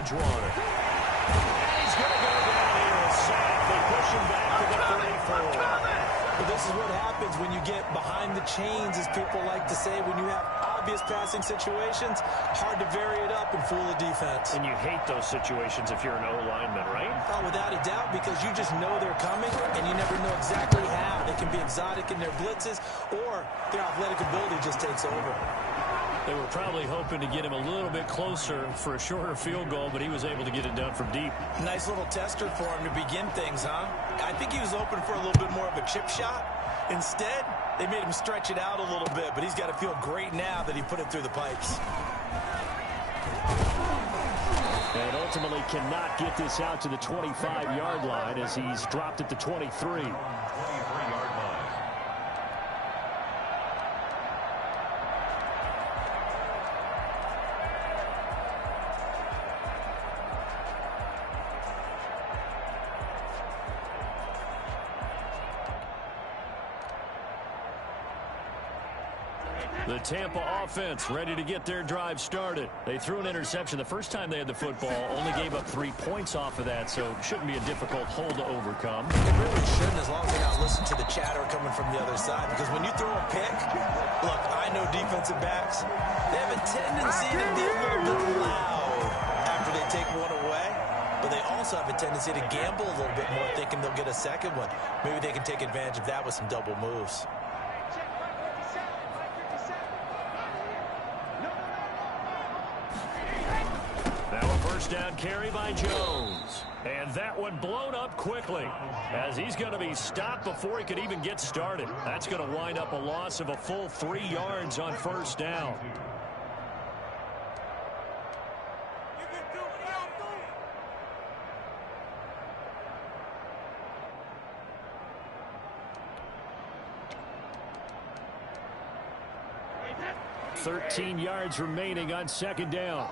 Bridgewater. And he's going to go down here and sack. They push him back to the 34. Well, this is what happens when you get behind the chains, as people like to say. When you have obvious passing situations, hard to vary it up and fool the defense. And you hate those situations if you're an O-lineman, right? Oh, without a doubt, because you just know they're coming, and you never know exactly how. They can be exotic in their blitzes, or their athletic ability just takes over. They were probably hoping to get him a little bit closer for a shorter field goal, but he was able to get it done from deep. Nice little tester for him to begin things, huh? I think he was hoping for a little bit more of a chip shot. Instead, they made him stretch it out a little bit, but he's got to feel great now that he put it through the pipes. And ultimately cannot get this out to the 25-yard line as he's dropped at the 23. The Tampa offense ready to get their drive started. They threw an interception the first time they had the football, only gave up 3 points off of that, so it shouldn't be a difficult hole to overcome. It really shouldn't, as long as they not listen to the chatter coming from the other side, because when you throw a pick, look, I know defensive backs, they have a tendency to be a little bit loud after they take one away, but they also have a tendency to gamble a little bit more, thinking they'll get a second one. Maybe they can take advantage of that with some double moves. Down carry by Jones. And that one blown up quickly as he's going to be stopped before he could even get started. That's going to wind up a loss of a full 3 yards on first down. $13 yards remaining on second down.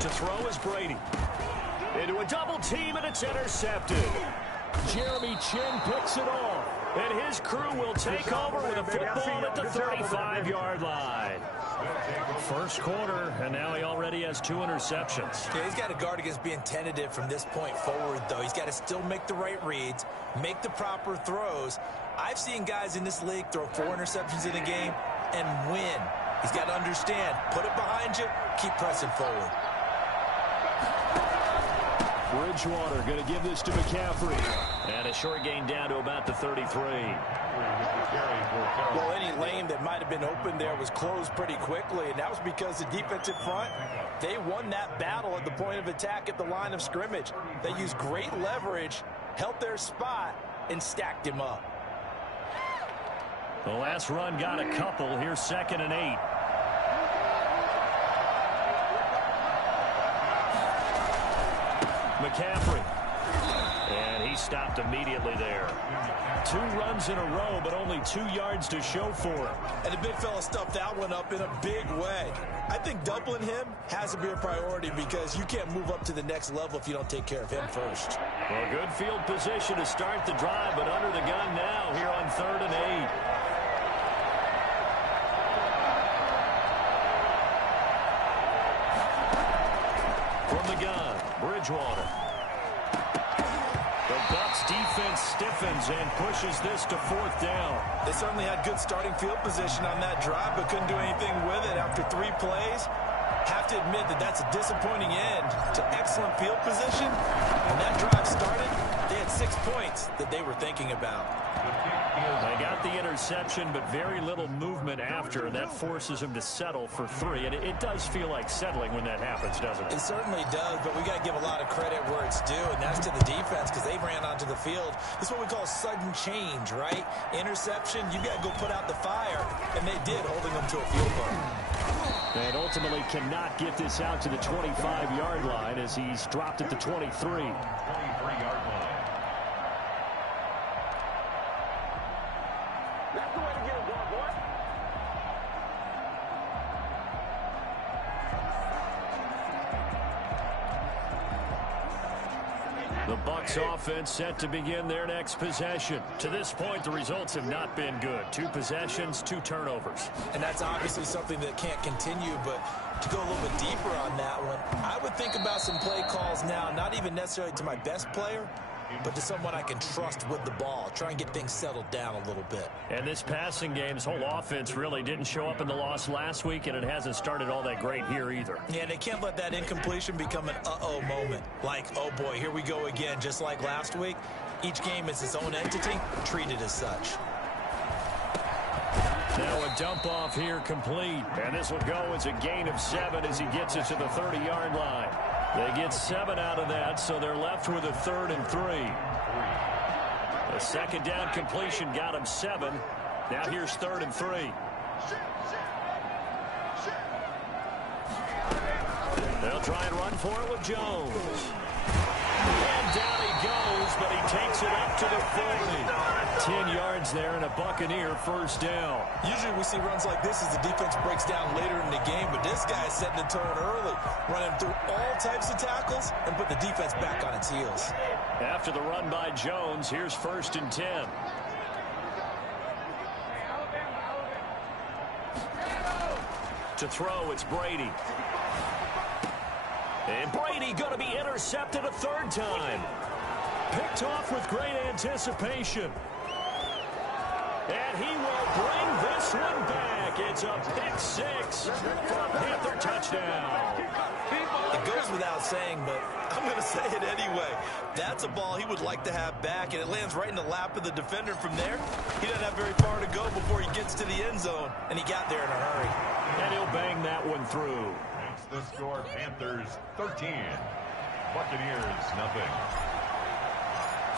To throw is Brady. Into a double team, and it's intercepted. Jeremy Chin picks it off. And his crew will take over with a football at the 35-yard line. First quarter, and now he already has 2 interceptions. Yeah, he's got to guard against being tentative from this point forward, though. He's got to still make the right reads, make the proper throws. I've seen guys in this league throw 4 interceptions in a game and win. He's got to understand, put it behind you, keep pressing forward. Bridgewater going to give this to McCaffrey. And a short gain down to about the 33. Well, any lane that might have been open there was closed pretty quickly, and that was because the defensive front, they won that battle at the point of attack at the line of scrimmage. They used great leverage, held their spot, and stacked him up. The last run got a couple. Here's 2nd and 8. McCaffrey. And he stopped immediately there. 2 runs in a row, but only 2 yards to show for him. And the big fella stuffed that one up in a big way. I think doubling him has to be a priority because you can't move up to the next level if you don't take care of him first. Well, good field position to start the drive, but under the gun now here on 3rd and 8. From the gun, Bridgewater. The Bucs defense stiffens and pushes this to 4th down. They certainly had good starting field position on that drive, but couldn't do anything with it after 3 plays. Have to admit that that's a disappointing end to excellent field position. When that drive started, they had 6 points that they were thinking about. They got the interception, but very little movement after, and that forces them to settle for 3. And it does feel like settling when that happens, doesn't it? It certainly does, but we got to give a lot of credit where it's due, and that's to the defense because they ran onto the field. This is what we call sudden change, right? Interception, you got to go put out the fire, and they did, holding them to a field goal. And ultimately cannot get this out to the 25-yard line as he's dropped at the 23. 23-yard line. That's the way to get it done, boy. The Bucs offense set to begin their next possession. To this point, the results have not been good. 2 possessions, 2 turnovers. And that's obviously something that can't continue, but to go a little bit deeper on that one, I would think about some play calls now, not even necessarily to my best player, but to someone I can trust with the ball. Try and get things settled down a little bit. And this passing game's whole offense really didn't show up in the loss last week, and it hasn't started all that great here either. Yeah, and they can't let that incompletion become an uh-oh moment. Like, oh boy, here we go again, just like last week. Each game is its own entity, treat it as such. Now a dump off here complete. And this will go as a gain of 7 as he gets it to the 30-yard line. They get 7 out of that, so they're left with a 3rd and 3. The second down completion got him 7. Now here's 3rd and 3. They'll try and run for it with Jones. And down he goes, but he takes it up to the 40. 10 yards there and a Buccaneer first down. Usually we see runs like this as the defense breaks down later in the game, but this guy is setting the tone early, running through all types of tackles and put the defense back on its heels. After the run by Jones, here's 1st and 10. To throw, it's Brady. And Brady going to be intercepted a 3rd time. Picked off with great anticipation. And he will bring this one back. It's a pick 6 for a Panther touchdown. It goes without saying, but I'm going to say it anyway. That's a ball he would like to have back, and it lands right in the lap of the defender from there. He doesn't have very far to go before he gets to the end zone, and he got there in a hurry. And he'll bang that one through. That's the score. Panthers 13. Buccaneers nothing.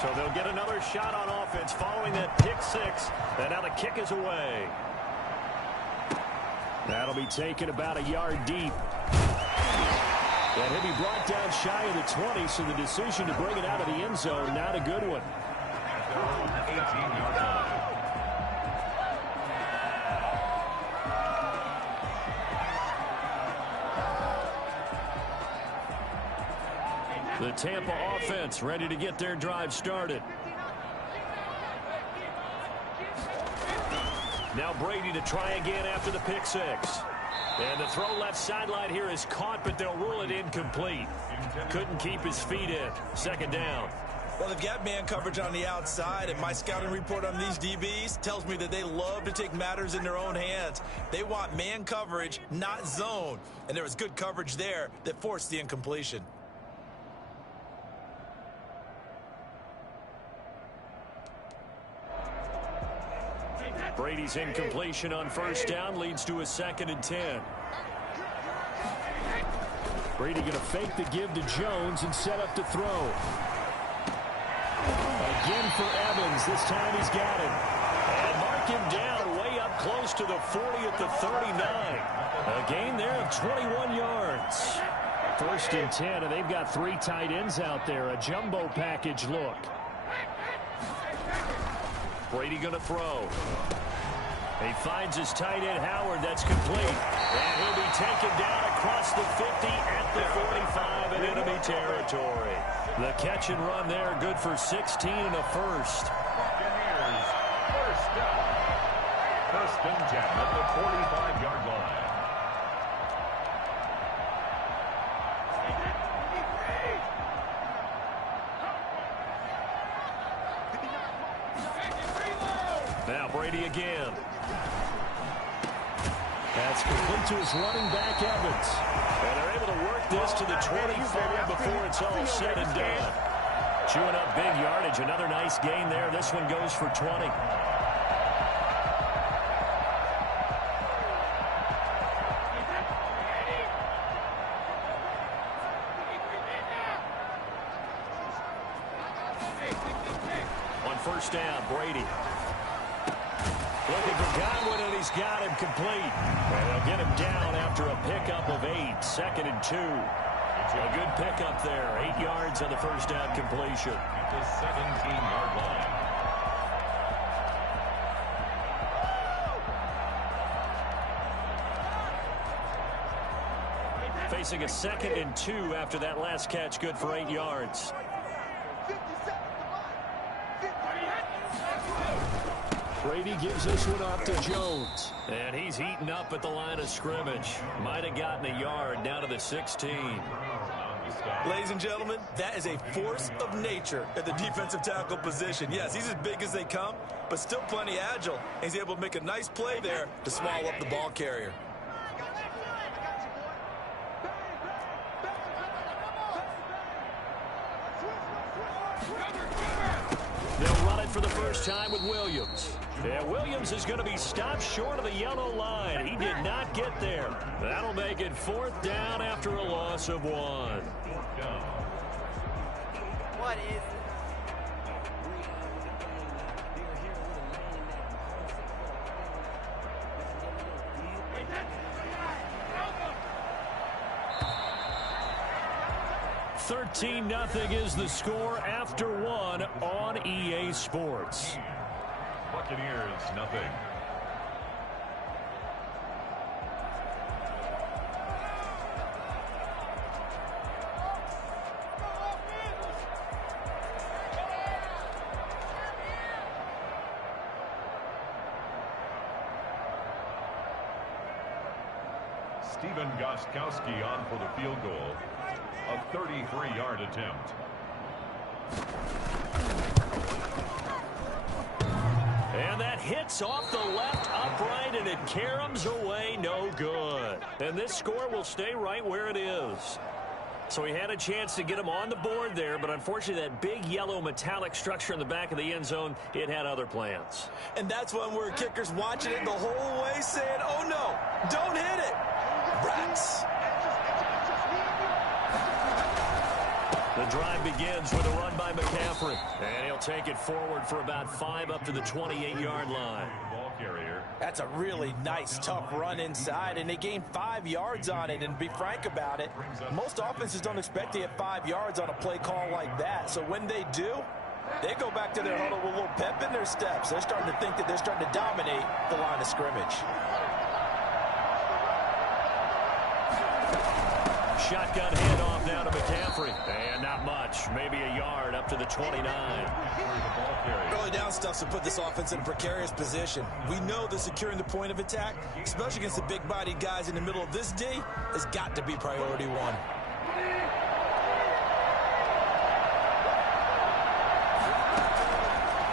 So they'll get another shot on offense following that pick 6. And now the kick is away. That'll be taken about a yard deep. And he'll be brought down shy of the 20, so the decision to bring it out of the end zone, not a good one. 18-yard line. The Tampa offense ready to get their drive started. Now Brady to try again after the pick 6. And the throw left sideline here is caught, but they'll rule it incomplete. Couldn't keep his feet in. 2nd down. Well, they've got man coverage on the outside, and my scouting report on these DBs tells me that they love to take matters in their own hands. They want man coverage, not zone. And there was good coverage there that forced the incompletion. Brady's incompletion on 1st down leads to a 2nd and 10. Brady going to fake the give to Jones and set up to throw. Again for Evans. This time he's got him. And mark him down way up close to the 40 at the 39. A gain there of 21 yards. 1st and 10, and they've got 3 tight ends out there. A jumbo package look. Brady going to throw. He finds his tight end, Howard. That's complete. And he'll be taken down across the 50 at the 45 in enemy territory. The catch and run there, good for 16 and a first. Buccaneers first down. 1st and 10 at the 45-yard line. Now Brady again. That's complete to his running back, Evans. And they're able to work this to the 25 before it's all said and done. Chewing up big yardage. Another nice gain there. This one goes for 20. On 1st down, Brady. Looking for Godwin, and he's got him complete. And they'll get him down after a pickup of 8. 2nd and 2. A good pickup there. 8 yards on the 1st down completion. At the 17-yard line. Facing a 2nd and 2 after that last catch, good for 8 yards. Brady gives this one off to Jones. And he's heating up at the line of scrimmage. Might have gotten a yard down to the 16. Ladies and gentlemen, that is a force of nature at the defensive tackle position. Yes, he's as big as they come, but still plenty agile. He's able to make a nice play there to swallow up the ball carrier. They'll run it for the first time with Williams. Yeah, Williams is going to be stopped short of the yellow line. He did not get there. That'll make it 4th down after a loss of 1. What is it? $13-0 is the score after 1 on EA Sports. Buccaneers, nothing. Stephen Gostkowski on for the field goal. A 33-yard attempt. And that hits off the left upright, and it caroms away no good. And this score will stay right where it is. So he had a chance to get him on the board there, but unfortunately that big yellow metallic structure in the back of the end zone, it had other plans. And that's when we're kickers watching it the whole way saying, oh no, don't hit it. Rats. The drive begins with a run by McCaffrey. And he'll take it forward for about 5 up to the 28-yard line. Ball carrier. That's a really nice, tough run inside, and they gained 5 yards on it. And to be frank about it, most offenses don't expect to get 5 yards on a play call like that. So when they do, they go back to their huddle with a little pep in their steps. They're starting to think that they're starting to dominate the line of scrimmage. Shotgun handoff now to McCaffrey. And not much. Maybe a yard up to the 29. Early down stuff's to put this offense in a precarious position. We know that securing the point of attack, especially against the big-bodied guys in the middle of this D, has got to be priority 1.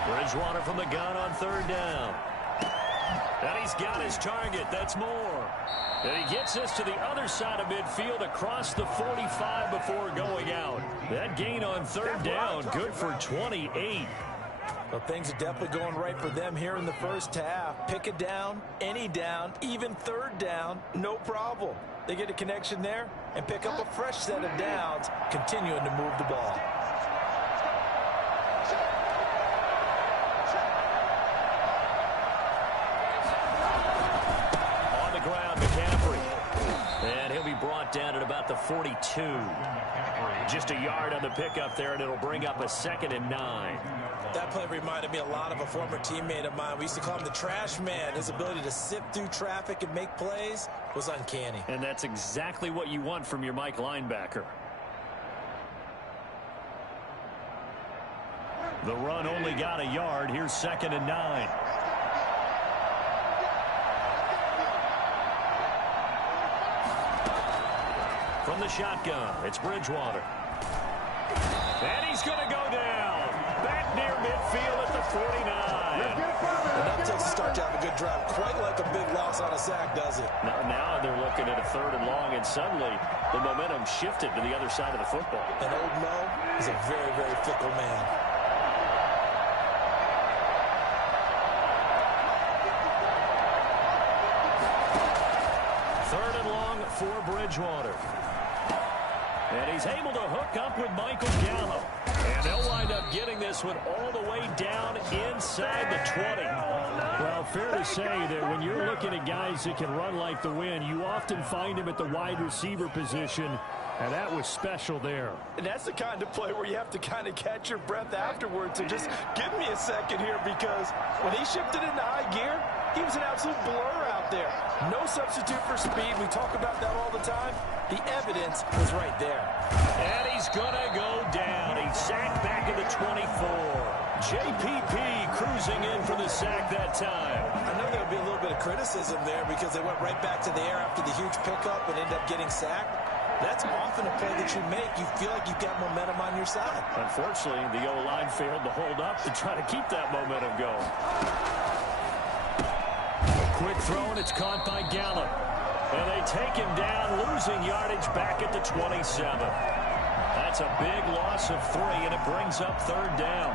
Bridgewater from the gun on 3rd down. And he's got his target. That's Moore. And he gets this to the other side of midfield across the 45 before going out. That gain on 3rd down, good for 28. Well, things are definitely going right for them here in the first half. Pick a down, any down, even 3rd down, no problem. They get a connection there and pick up a fresh set of downs, continuing to move the ball. Brought down at about the 42. Just a yard on the pickup there, and it'll bring up a 2nd and 9. That play reminded me a lot of a former teammate of mine. We used to call him the trash man. His ability to sift through traffic and make plays was uncanny. And that's exactly what you want from your Mike linebacker. The run only got a yard. Here's 2nd and 9. From the shotgun, it's Bridgewater. And he's going to go down. Back near midfield at the 49. And that takes a start to have a good drive. Quite like a big loss on a sack, does it? Now they're looking at a 3rd and long, and suddenly the momentum shifted to the other side of the football. And old Mo is a very, very fickle man. For Bridgewater. And he's able to hook up with Michael Gallup. And they'll wind up getting this one all the way down inside the 20. Well, fair to say that when you're looking at guys that can run like the wind, you often find him at the wide receiver position, and that was special there. And that's the kind of play where you have to kind of catch your breath afterwards and just give me a second here, because when he shifted into high gear, he was an absolute blur out there. No substitute for speed. We talk about that all the time. The evidence was right there. And he's going to go down. He's sacked back at the 24. JPP cruising in for the sack that time. I know there'll be a little bit of criticism there because they went right back to the air after the huge pickup and ended up getting sacked. That's often a play that you make. You feel like you've got momentum on your side. Unfortunately, the O-line failed to hold up to try to keep that momentum going. A quick throw, and it's caught by Gallup. And they take him down, losing yardage back at the 27. That's a big loss of 3, and it brings up 3rd down.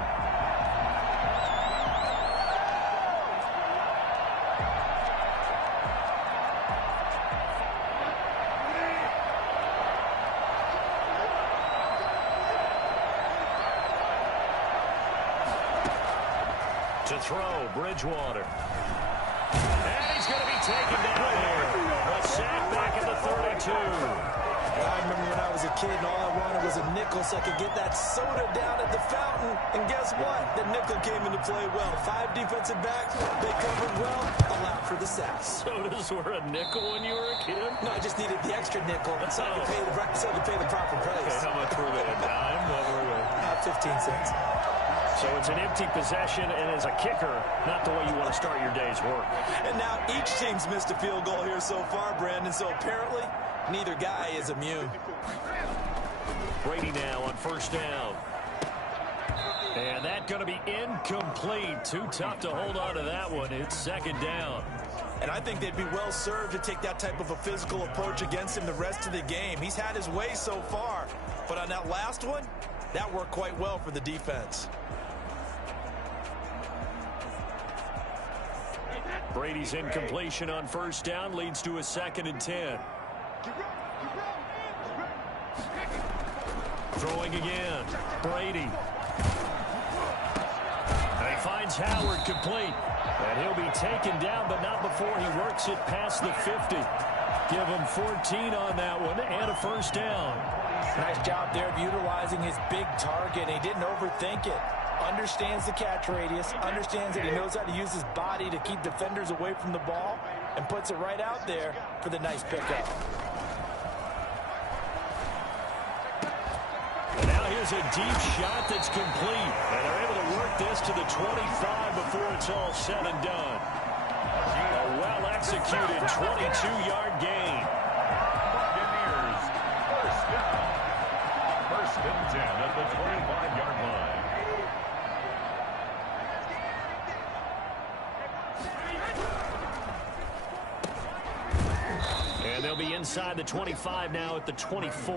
To throw, Bridgewater. And he's going to be taken down here. A sack back at the 32. I remember when I was a kid and all I wanted was a nickel so I could get that soda down at the fountain. And guess what? The nickel came into play well. 5 defensive backs, they covered well, allowed for the sacks. Sodas were a nickel when you were a kid? No, I just needed the extra nickel so I could pay the proper price. Okay, how much were they a dime? What were they? 15 cents. So it's an empty possession, and as a kicker, not the way you want to start your day's work. And now each team's missed a field goal here so far, Brandon, so apparently neither guy is immune. Brady now on 1st down. And that's going to be incomplete. Too tough to hold on to that one. It's 2nd down. And I think they'd be well served to take that type of a physical approach against him the rest of the game. He's had his way so far, but on that last one, that worked quite well for the defense. Brady's incompletion on 1st down leads to a 2nd and 10. Throwing again. Brady. And he finds Howard complete. And he'll be taken down, but not before he works it past the 50. Give him 14 on that one and a 1st down. Nice job there of utilizing his big target. He didn't overthink it. Understands the catch radius, understands that he knows how to use his body to keep defenders away from the ball, and puts it right out there for the nice pickup. And now here's a deep shot that's complete. And they're able to work this to the 25 before it's all said and done. A well-executed 22-yard gain. Buccaneers, 1st down. 1st and 10 at the 25-yard line. And they'll be inside the 25 now at the 24.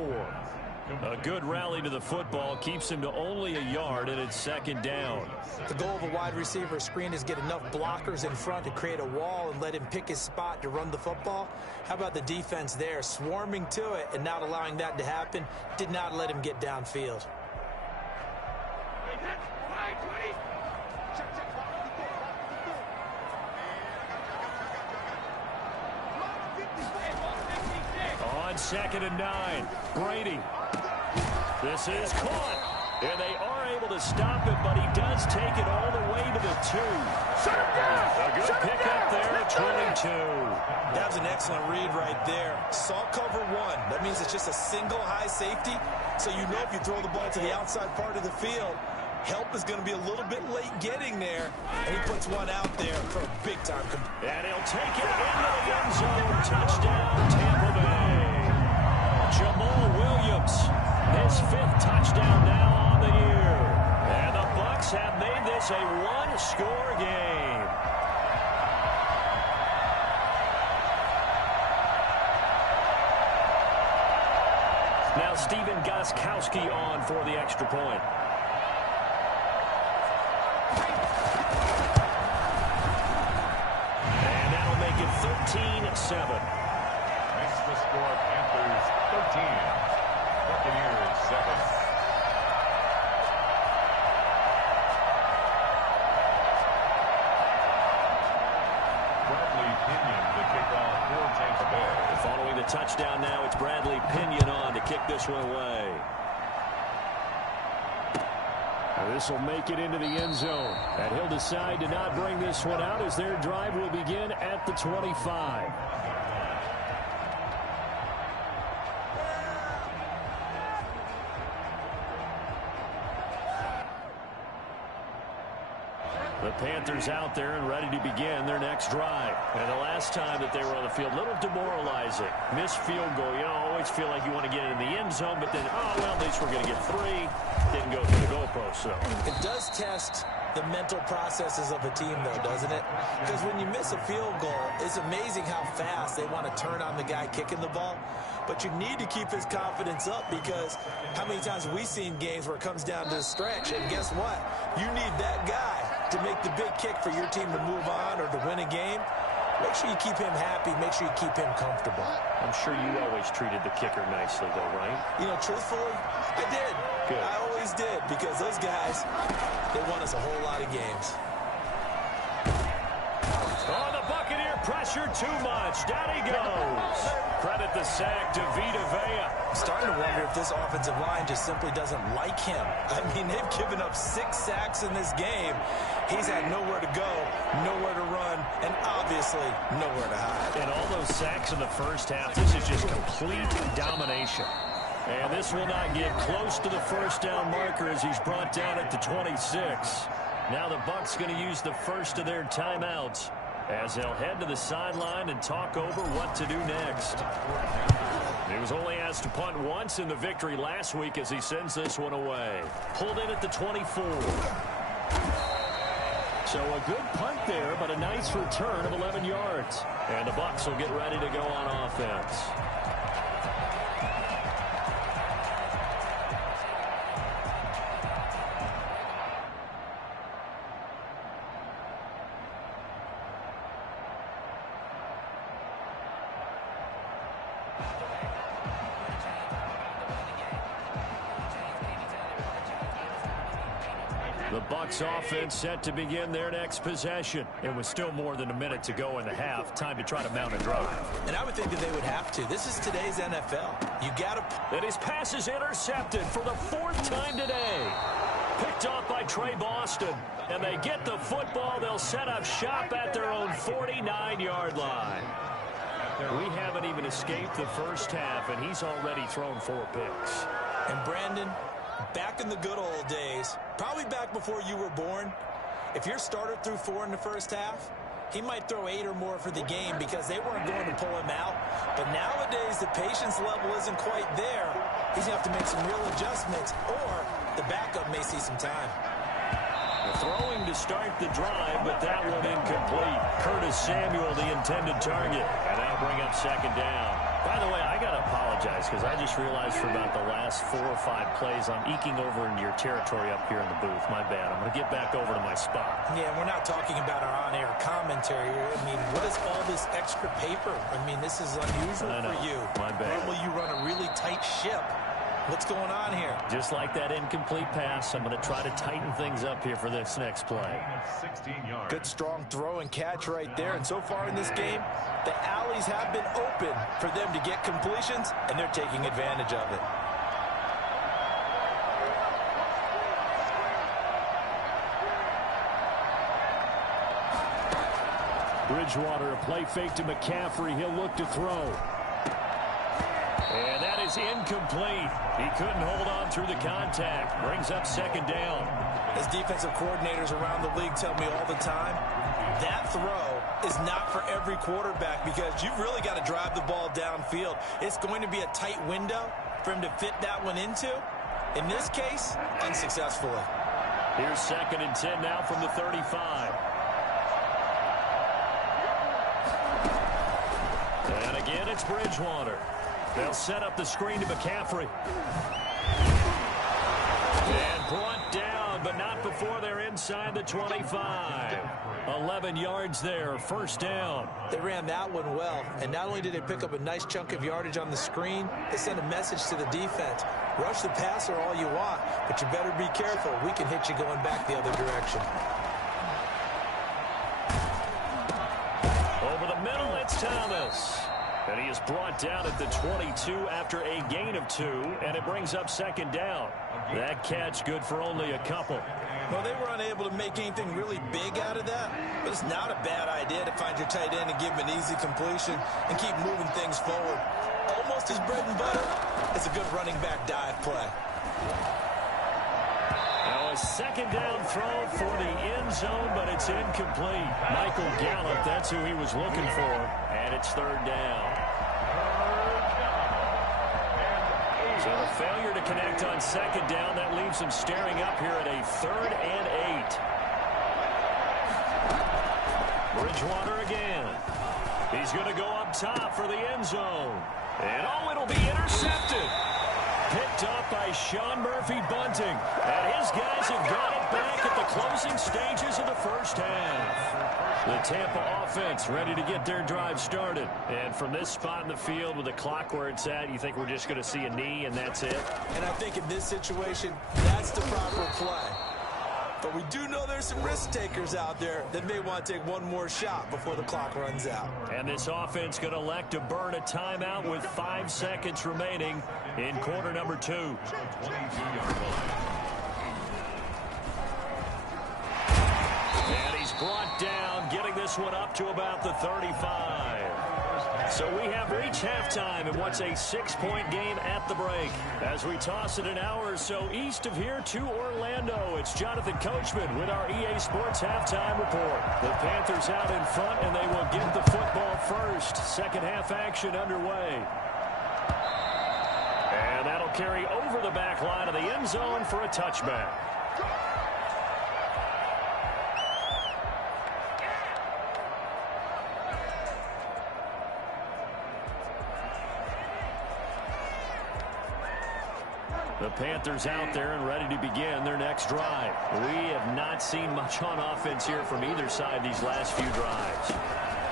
A good rally to the football keeps him to only a yard, and it's 2nd down. The goal of a wide receiver screen is get enough blockers in front to create a wall and let him pick his spot to run the football. How about the defense there, swarming to it and not allowing that to happen? Did not let him get downfield. On 2nd and 9, Brady. This is caught. And they are able to stop it, but he does take it all the way to the 2. A good pickup there at 22. That was an excellent read right there. Saw cover 1. That means it's just a single high safety. So you know if you throw the ball to the outside part of the field, help is going to be a little bit late getting there. And he puts one out there for a big-time. And he'll take it into the end zone. Touchdown, Tampa Bay. Jamal Williams, his 5th touchdown now on the year. And the Bucs have made this a 1-score game. Now Steven Gostkowski on for the extra point. And that'll make it 13-7. Makes the score Panthers 13. Buccaneers 7. Bradley Pinion to kick off for Tampa Bay. Following the touchdown now, it's Bradley Pinion on to kick this one away. This will make it into the end zone. And he'll decide to not bring this one out as their drive will begin at the 25. The Panthers out there and ready to begin their next drive. And the last time that they were on the field, a little demoralizing. Missed field goal. You know, always feel like you want to get in the end zone, but then, oh, well, at least we're going to get 3. Didn't go through the goalpost, though. It does test the mental processes of a team, though, doesn't it? Because when you miss a field goal, it's amazing how fast they want to turn on the guy kicking the ball. But you need to keep his confidence up, because how many times have we seen games where it comes down to the stretch, and guess what? You need that guy to make the big kick for your team to move on or to win a game. Make sure you keep him happy. Make sure you keep him comfortable. I'm sure you always treated the kicker nicely, though, right? You know, truthfully, I did. Good. I always did, because those guys, they won us a whole lot of games. Oh, the Buccaneer pressure too much. Down he goes. Credit the sack to Vita Vea. I'm starting to wonder if this offensive line just simply doesn't like him. I mean, they've given up 6 sacks in this game. He's had nowhere to go, nowhere to run, and obviously nowhere to hide. And all those sacks in the first half, this is just complete domination. And this will not get close to the first down marker as he's brought down at the 26. Now the Bucs going to use the first of their timeouts as they'll head to the sideline and talk over what to do next. He was only asked to punt once in the victory last week as he sends this one away. Pulled in at the 24. So a good punt there, but a nice return of 11 yards. And the Bucs will get ready to go on offense. The Bucs offense set to begin their next possession. It was still more than a minute to go in the half. Time to try to mount a drive. And I would think that they would have to. This is today's NFL. You got to... And his pass is intercepted for the 4th time today. Picked off by Trey Boston. And they get the football. They'll set up shop at their own 49-yard line. We haven't even escaped the first half, and he's already thrown 4 picks. And Brandon, back in the good old days, probably back before you were born, if your starter threw 4 in the first half, he might throw 8 or more for the game because they weren't going to pull him out. But nowadays, the patience level isn't quite there. He's going to have to make some real adjustments, or the backup may see some time. Throwing to start the drive, but that one incomplete. Curtis Samuel, the intended target. And that'll bring up 2nd down. By the way, I got to apologize because I just realized for about the last 4 or 5 plays, I'm eking over into your territory up here in the booth. My bad. I'm going to get back over to my spot. Yeah, we're not talking about our on-air commentary. I mean, what is all this extra paper? I mean, this is unusual for you. My bad. Normally you run a really tight ship. What's going on here? Just like that incomplete pass, I'm going to try to tighten things up here for this next play. 16 yards. Good strong throw and catch right there. And so far in this game, the alleys have been open for them to get completions, and they're taking advantage of it. Bridgewater, a play fake to McCaffrey. He'll look to throw. And that is incomplete. He couldn't hold on through the contact. Brings up 2nd down. As defensive coordinators around the league tell me all the time, that throw is not for every quarterback because you've really got to drive the ball downfield. It's going to be a tight window for him to fit that one into. In this case, unsuccessfully. Here's 2nd and 10 now from the 35. And again, it's Bridgewater. They'll set up the screen to McCaffrey. And brought down, but not before they're inside the 25. 11 yards there, 1st down. They ran that one well, and not only did they pick up a nice chunk of yardage on the screen, they sent a message to the defense. Rush the passer all you want, but you better be careful. We can hit you going back the other direction. Over the middle, it's Thomas. And he is brought down at the 22 after a gain of 2, and it brings up 2nd down. That catch good for only a couple. Well, they were unable to make anything really big out of that, but it's not a bad idea to find your tight end and give him an easy completion and keep moving things forward. Almost his bread and butter. It's a good running back dive play. Now a A second down throw for the end zone, but it's incomplete. Michael Gallup, that's who he was looking for, and it's third down. So the failure to connect on second down, that leaves him staring up here at a 3rd and 8. Bridgewater again. He's going to go up top for the end zone. And it'll be intercepted. Picked up by Sean Murphy-Bunting. And his guys have got it back at the closing stages of the first half. The Tampa offense ready to get their drive started. And from this spot in the field with the clock where it's at, you think we're just going to see a knee and that's it? And I think in this situation, that's the proper play. But we do know there's some risk takers out there that may want to take one more shot before the clock runs out. And this offense going to elect to burn a timeout with 5 seconds remaining in quarter number 2. And he's brought down, getting this one up to about the 35. So we have reached halftime in what's a 6-point game at the break. As we toss it an hour or so east of here to Orlando, it's Jonathan Coachman with our EA Sports Halftime Report. The Panthers out in front, and they will get the football first. Second half action underway. And that'll carry over the back line of the end zone for a touchback. The Panthers out there and ready to begin their next drive. We have not seen much on offense here from either side these last few drives.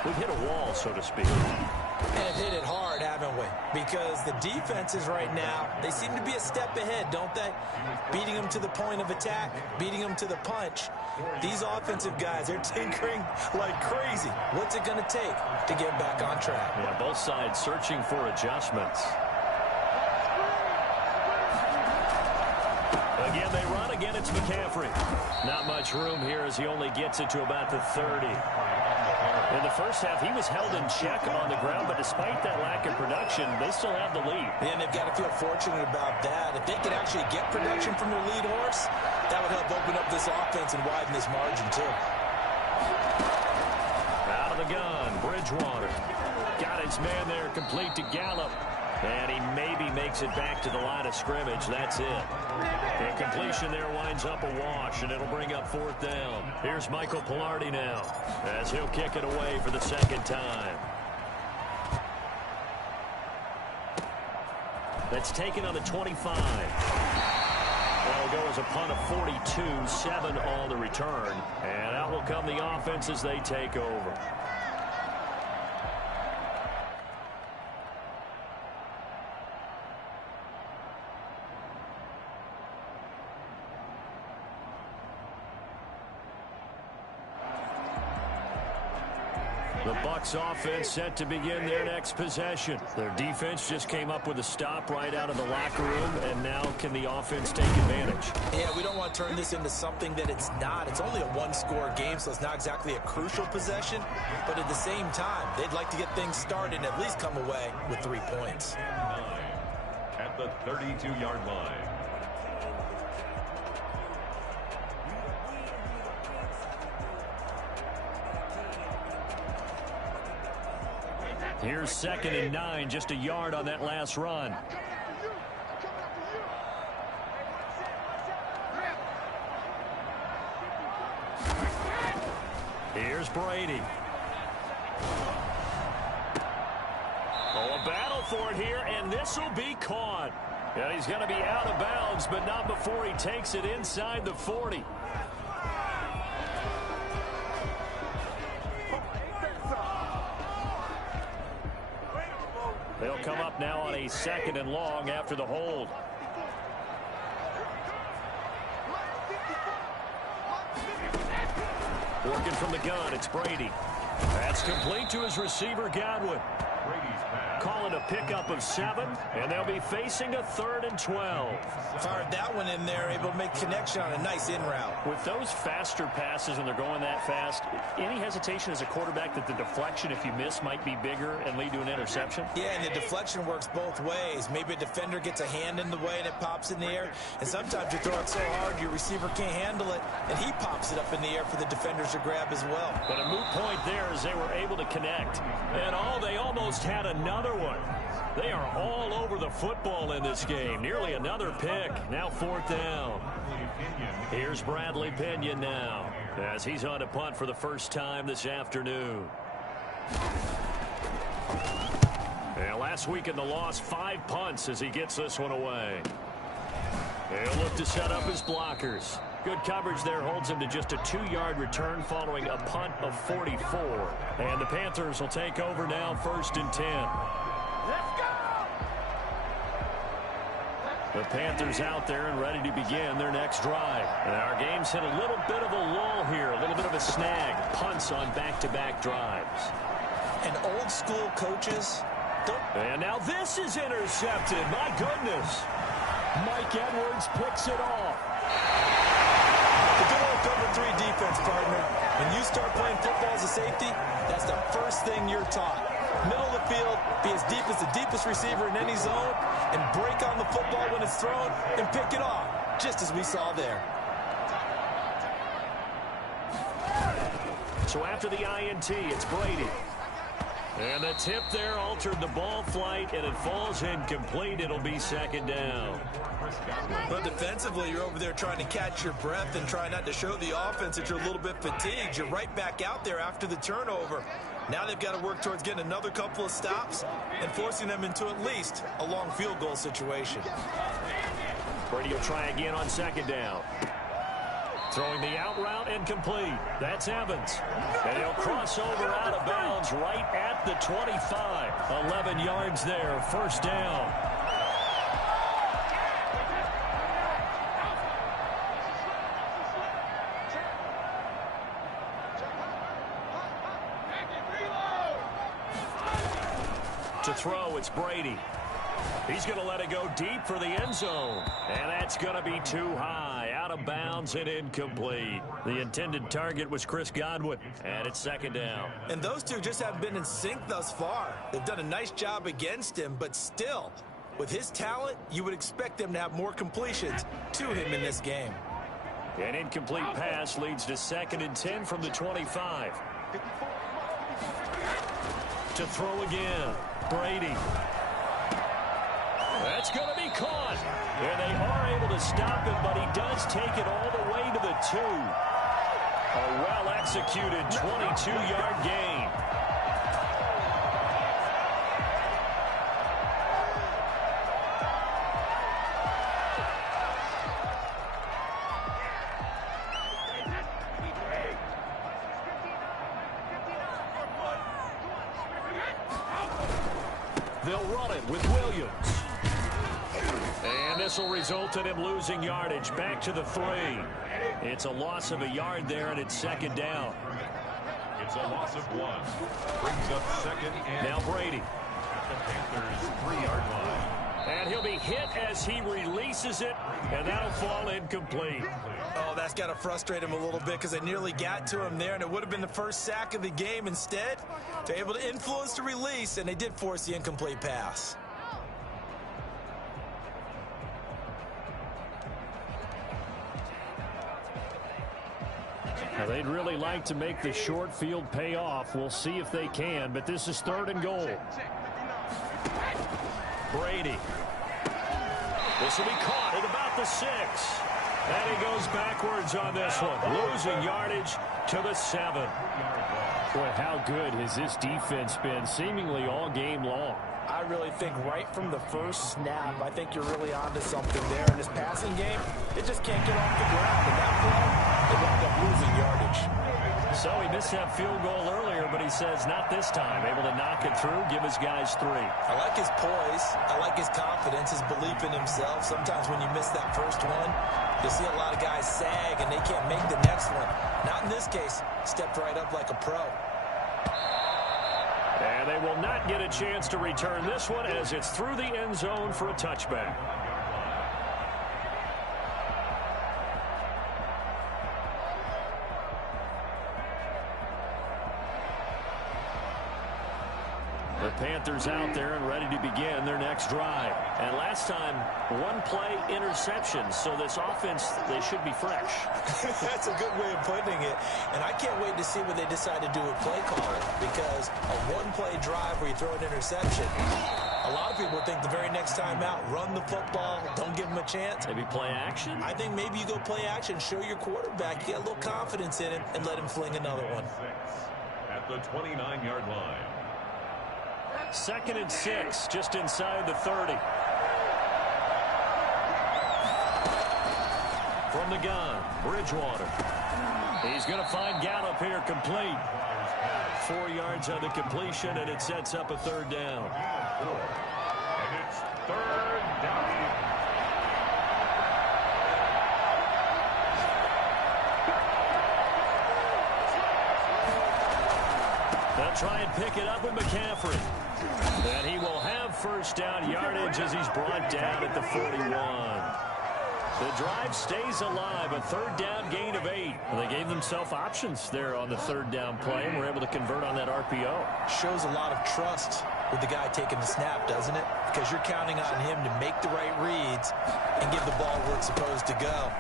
We've hit a wall, so to speak. And hit it hard, haven't we? Because the defenses right now, they seem to be a step ahead, don't they? Beating them to the point of attack, beating them to the punch. These offensive guys, they're tinkering like crazy. What's it going to take to get back on track? Yeah, both sides searching for adjustments. Again, they run. Again, it's McCaffrey. Not much room here as he only gets it to about the 30. In the first half, he was held in check on the ground, but despite that lack of production, they still have the lead. And they've got to feel fortunate about that. If they could actually get production from their lead horse, that would help open up this offense and widen this margin, too. Out of the gun, Bridgewater. Got his man there, complete to Gallup. And he maybe makes it back to the line of scrimmage. That's it. And completion there winds up a wash, and it'll bring up 4th down. Here's Michael Pilardi now as he'll kick it away for the second time. That's taken on the 25. That'll go as a punt of 42, 7 on the return. And out will come the offense as they take over. The Bucs offense set to begin their next possession. Their defense just came up with a stop right out of the locker room, and now can the offense take advantage? Yeah, we don't want to turn this into something that it's not. It's only a one-score game, so it's not exactly a crucial possession. But at the same time, they'd like to get things started and at least come away with 3 points. At the 32-yard line. Here's 2nd and 9, just a yard on that last run. Here's Brady. Oh, a battle for it here, and this will be caught. And he's going to be out of bounds, but not before he takes it inside the 40. They'll come up now on a 2nd and long after the hold. Working from the gun, it's Brady. That's complete to his receiver, Godwin. Call it a pickup of 7, and they'll be facing a 3rd and 12. Fired that one in there, able to make connection on a nice in route. With those faster passes and they're going that fast, any hesitation as a quarterback that the deflection, if you miss, might be bigger and lead to an interception? Yeah, and the deflection works both ways. Maybe a defender gets a hand in the way and it pops in the air, and sometimes you throw it so hard your receiver can't handle it, and he pops it up in the air for the defenders to grab as well. But a moot point there as they were able to connect. And they almost had another one. They are all over the football in this game. Nearly another pick. Now 4th down. Here's Bradley Pinion now as he's on to punt for the first time this afternoon. And last week in the loss, 5 punts as he gets this one away. He'll look to set up his blockers. Good coverage there holds him to just a 2-yard return following a punt of 44. And the Panthers will take over now, 1st and 10. Let's go! The Panthers out there and ready to begin their next drive. And our game's hit a little bit of a lull here, a little bit of a snag. Punts on back-to-back drives. And old school coaches don't... And now this is intercepted. My goodness. Mike Edwards picks it off. The good old cover 3 defense, partner. When you start playing football as a safety, that's the first thing you're taught. Middle of the field, be as deep as the deepest receiver in any zone, and break on the football when it's thrown and pick it off, just as we saw there. So after the INT, it's Brady. And the tip there altered the ball flight, and it falls incomplete. It'll be 2nd down. But defensively, you're over there trying to catch your breath and try not to show the offense that you're a little bit fatigued. You're right back out there after the turnover. Now they've got to work towards getting another couple of stops and forcing them into at least a long field goal situation. Brady will try again on 2nd down. Throwing the out route incomplete. That's Evans. And he'll cross over out of bounds right at the 25. 11 yards there, 1st down. To throw, it's Brady. He's going to let it go deep for the end zone. And that's going to be too high. Out of bounds and incomplete. The intended target was Chris Godwin. And it's 2nd down. And those two just haven't been in sync thus far. They've done a nice job against him, but still, with his talent, you would expect them to have more completions to him in this game. An incomplete pass leads to 2nd and 10 from the 25. To throw again, Brady. That's going to be caught. And they are able to stop him, but he does take it all the way to the 2. A well-executed 22-yard gain. They'll run it with Williams. And this will result in him losing yardage back to the 3. It's a loss of a yard there, and it's 2nd down. It's a loss of 1. Brings up 2nd and... Now Brady. At the Panthers' 3-yard line. And he'll be hit as he releases it, and that'll fall incomplete. Oh, that's got to frustrate him a little bit because they nearly got to him there, and it would have been the first sack of the game. Instead, they're able to influence the release, and they did force the incomplete pass. Now, they'd really like to make the short field pay off. We'll see if they can, but this is 3rd and goal. Brady. This will be caught at about the 6. And he goes backwards on this one, losing yardage to the 7. Boy, how good has this defense been seemingly all game long? I really think right from the first snap, I think you're really onto something there. In this passing game, it just can't get off the ground. And that play, they wound up losing yardage. So he missed that field goal earlier, but he says not this time. Able to knock it through, give his guys 3. I like his poise. I like his confidence, his belief in himself. Sometimes when you miss that first one, you see a lot of guys sag and they can't make the next one. Not in this case. Stepped right up like a pro. And they will not get a chance to return this one as it's through the end zone for a touchback. The Panthers out there and ready to begin their next drive. And last time, one-play interception. So this offense, they should be fresh. That's a good way of putting it. And I can't wait to see what they decide to do with play calling. Because a one-play drive where you throw an interception, a lot of people think the very next time out, run the football, don't give them a chance. Maybe play action? I think maybe you go play action, show your quarterback, you get a little confidence in him, and let him fling another one. At the 29-yard line. 2nd and 6, just inside the 30. From the gun, Bridgewater. He's going to find Gallup here complete. 4 yards on the completion, and it sets up a 3rd down. And it's 3rd down. They'll try and pick it up with McCaffrey. And he will have 1st down yardage as he's brought down at the 41. The drive stays alive, a 3rd down gain of 8. Well, they gave themselves options there on the 3rd down play and were able to convert on that RPO. Shows a lot of trust with the guy taking the snap, doesn't it? Because you're counting on him to make the right reads and give the ball where it's supposed to go.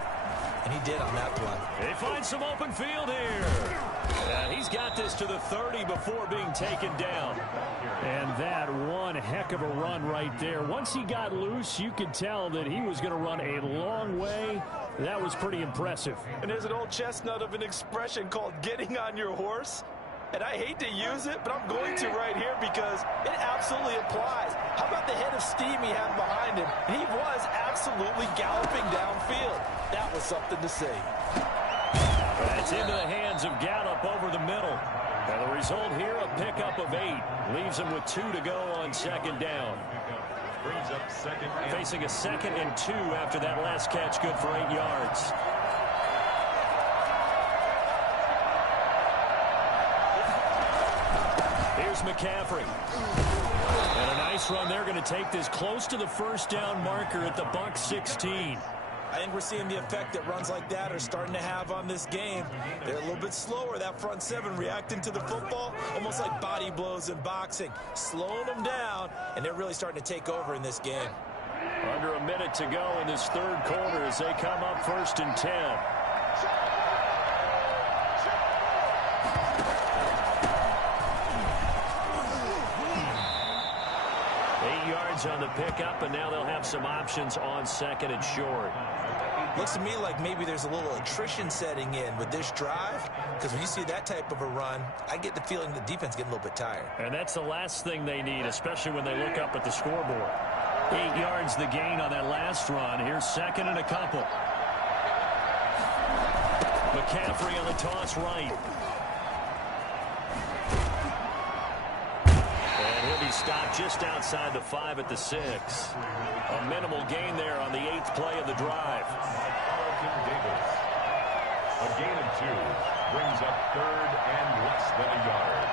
And he did on that play. They find some open field here. And he's got this to the 30 before being taken down. And that one heck of a run right there. Once he got loose, you could tell that he was going to run a long way. That was pretty impressive. And there's an old chestnut of an expression called getting on your horse. And I hate to use it, but I'm going to right here because it absolutely applies. How about the head of steam he had behind him? He was absolutely galloping downfield. That was something to see. It's into the hands of Gallup over the middle. And the result here, a pickup of 8. Leaves him with 2 to go on 2nd down. Brings up 2nd and Facing a 2nd and 2 after that last catch, good for 8 yards. Here's McCaffrey. And a nice run. They're going to take this close to the 1st down marker at the Bucs 16. I think we're seeing the effect that runs like that are starting to have on this game. They're a little bit slower, that front 7 reacting to the football, almost like body blows in boxing, slowing them down, and they're really starting to take over in this game. Under a minute to go in this 3rd quarter as they come up 1st and 10. On the pickup, and now they'll have some options on 2nd and short. Looks to me like maybe there's a little attrition setting in with this drive, because when you see that type of a run, I get the feeling the defense getting a little bit tired. And that's the last thing they need, especially when they look up at the scoreboard. 8 yards the gain on that last run. Here's 2nd and a couple. McCaffrey on the toss right. Stopped just outside the 5 at the 6. A minimal gain there on the 8th play of the drive. A gain of 2 brings up 3rd and less than a yard.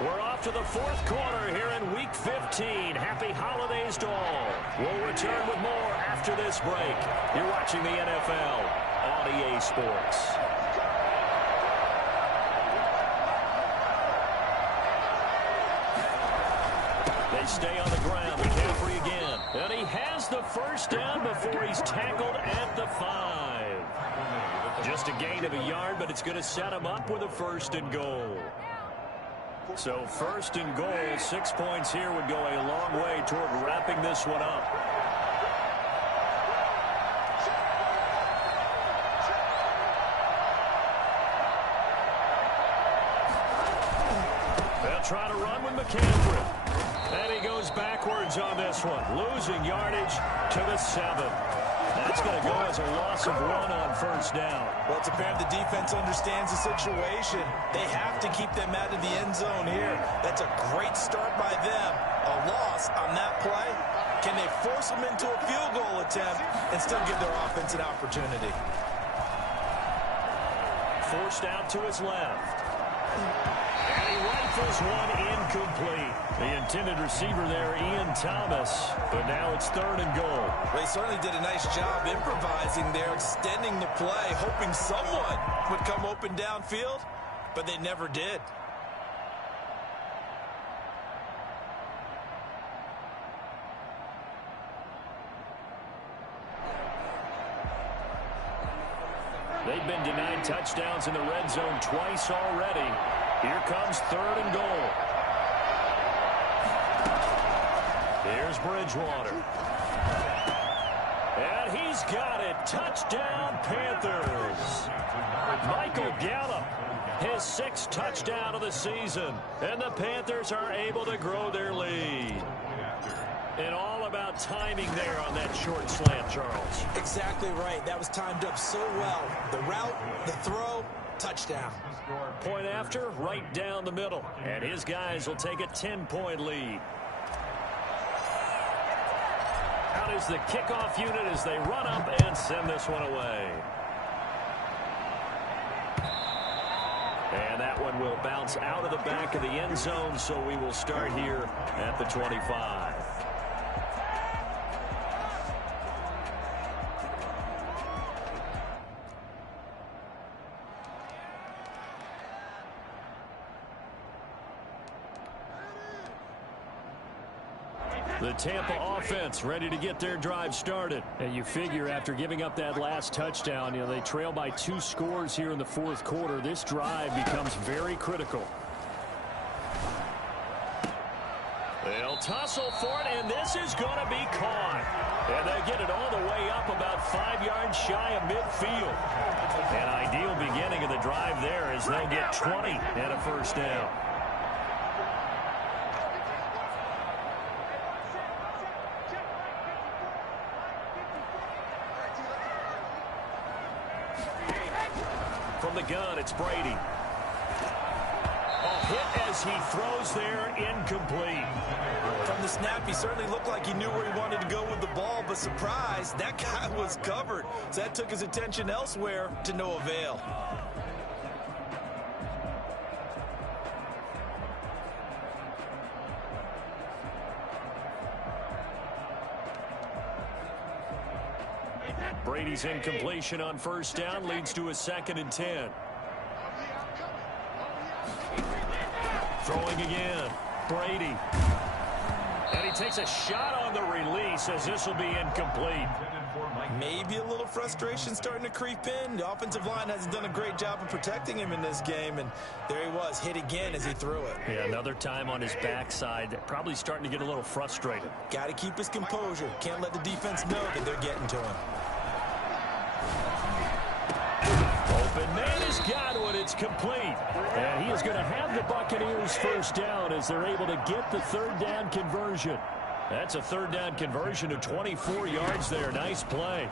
We're off to the 4th quarter here in Week 15. Happy holidays to all. We'll return with more after this break. You're watching the NFL on EA Sports. They stay on the ground. McCaffrey again. And he has the 1st down before he's tackled at the 5. Just a gain of a yard, but it's going to set him up with a 1st and goal. So 1st and goal, 6 points here would go a long way toward wrapping this one up. They'll try to run with McCaffrey. And he goes backwards on this one, losing yardage to the 7. That's going to go as a loss of 1 on 1st down. Well, it's apparent the defense understands the situation. They have to keep them out of the end zone here. That's a great start by them. A loss on that play Can they force them into a field goal attempt and still give their offense an opportunity? Forced out to his left. And he rifles one incomplete. The intended receiver there, Ian Thomas. But now it's 3rd and goal. They certainly did a nice job improvising there, extending the play, hoping someone would come open downfield, but they never did. They've been denied touchdowns in the red zone twice already. Here comes 3rd and goal. Here's Bridgewater. And he's got it. Touchdown, Panthers. Michael Gallup, his 6th touchdown of the season. And the Panthers are able to grow their lead. And all about timing there on that short slant, Charles. Exactly right. That was timed up so well. The route, the throw, touchdown. Point after, right down the middle. And his guys will take a 10-point lead. Out is the kickoff unit as they run up and send this one away. And that one will bounce out of the back of the end zone, so we will start here at the 25. The Tampa offense ready to get their drive started. And you figure after giving up that last touchdown, they trail by 2 scores here in the 4th quarter. This drive becomes very critical. They'll tussle for it, and this is going to be caught. And they get it all the way up about 5 yards shy of midfield. An ideal beginning of the drive there as they'll get 20 and a 1st down. From the gun, it's Brady. A hit as he throws there, incomplete. From the snap, he certainly looked like he knew where he wanted to go with the ball, but surprise, that guy was covered. So that took his attention elsewhere to no avail. Brady's incompletion on 1st down leads to a 2nd and 10. Throwing again. Brady. And he takes a shot on the release as this will be incomplete. Maybe a little frustration starting to creep in. The offensive line hasn't done a great job of protecting him in this game, and there he was, hit again as he threw it. Yeah, another time on his backside, probably starting to get a little frustrated. Got to keep his composure. Can't let the defense know that they're getting to him. Open man has got one. It's complete. And he is going to have the Buccaneers 1st down as they're able to get the 3rd down conversion. That's a 3rd down conversion of 24 yards there. Nice play.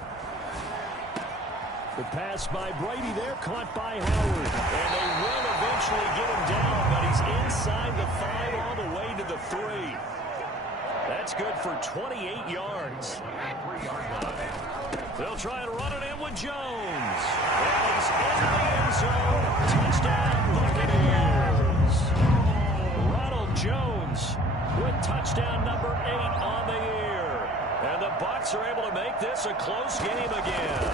The pass by Brady there, caught by Howard. And they will eventually get him down, but he's inside the 5 all the way to the 3. That's good for 28 yards. They'll try and run it in with Jones. And he's in the end zone. Touchdown, Buccaneers. Ronald Jones with touchdown number 8 on the year. And the Bucs are able to make this a close game again.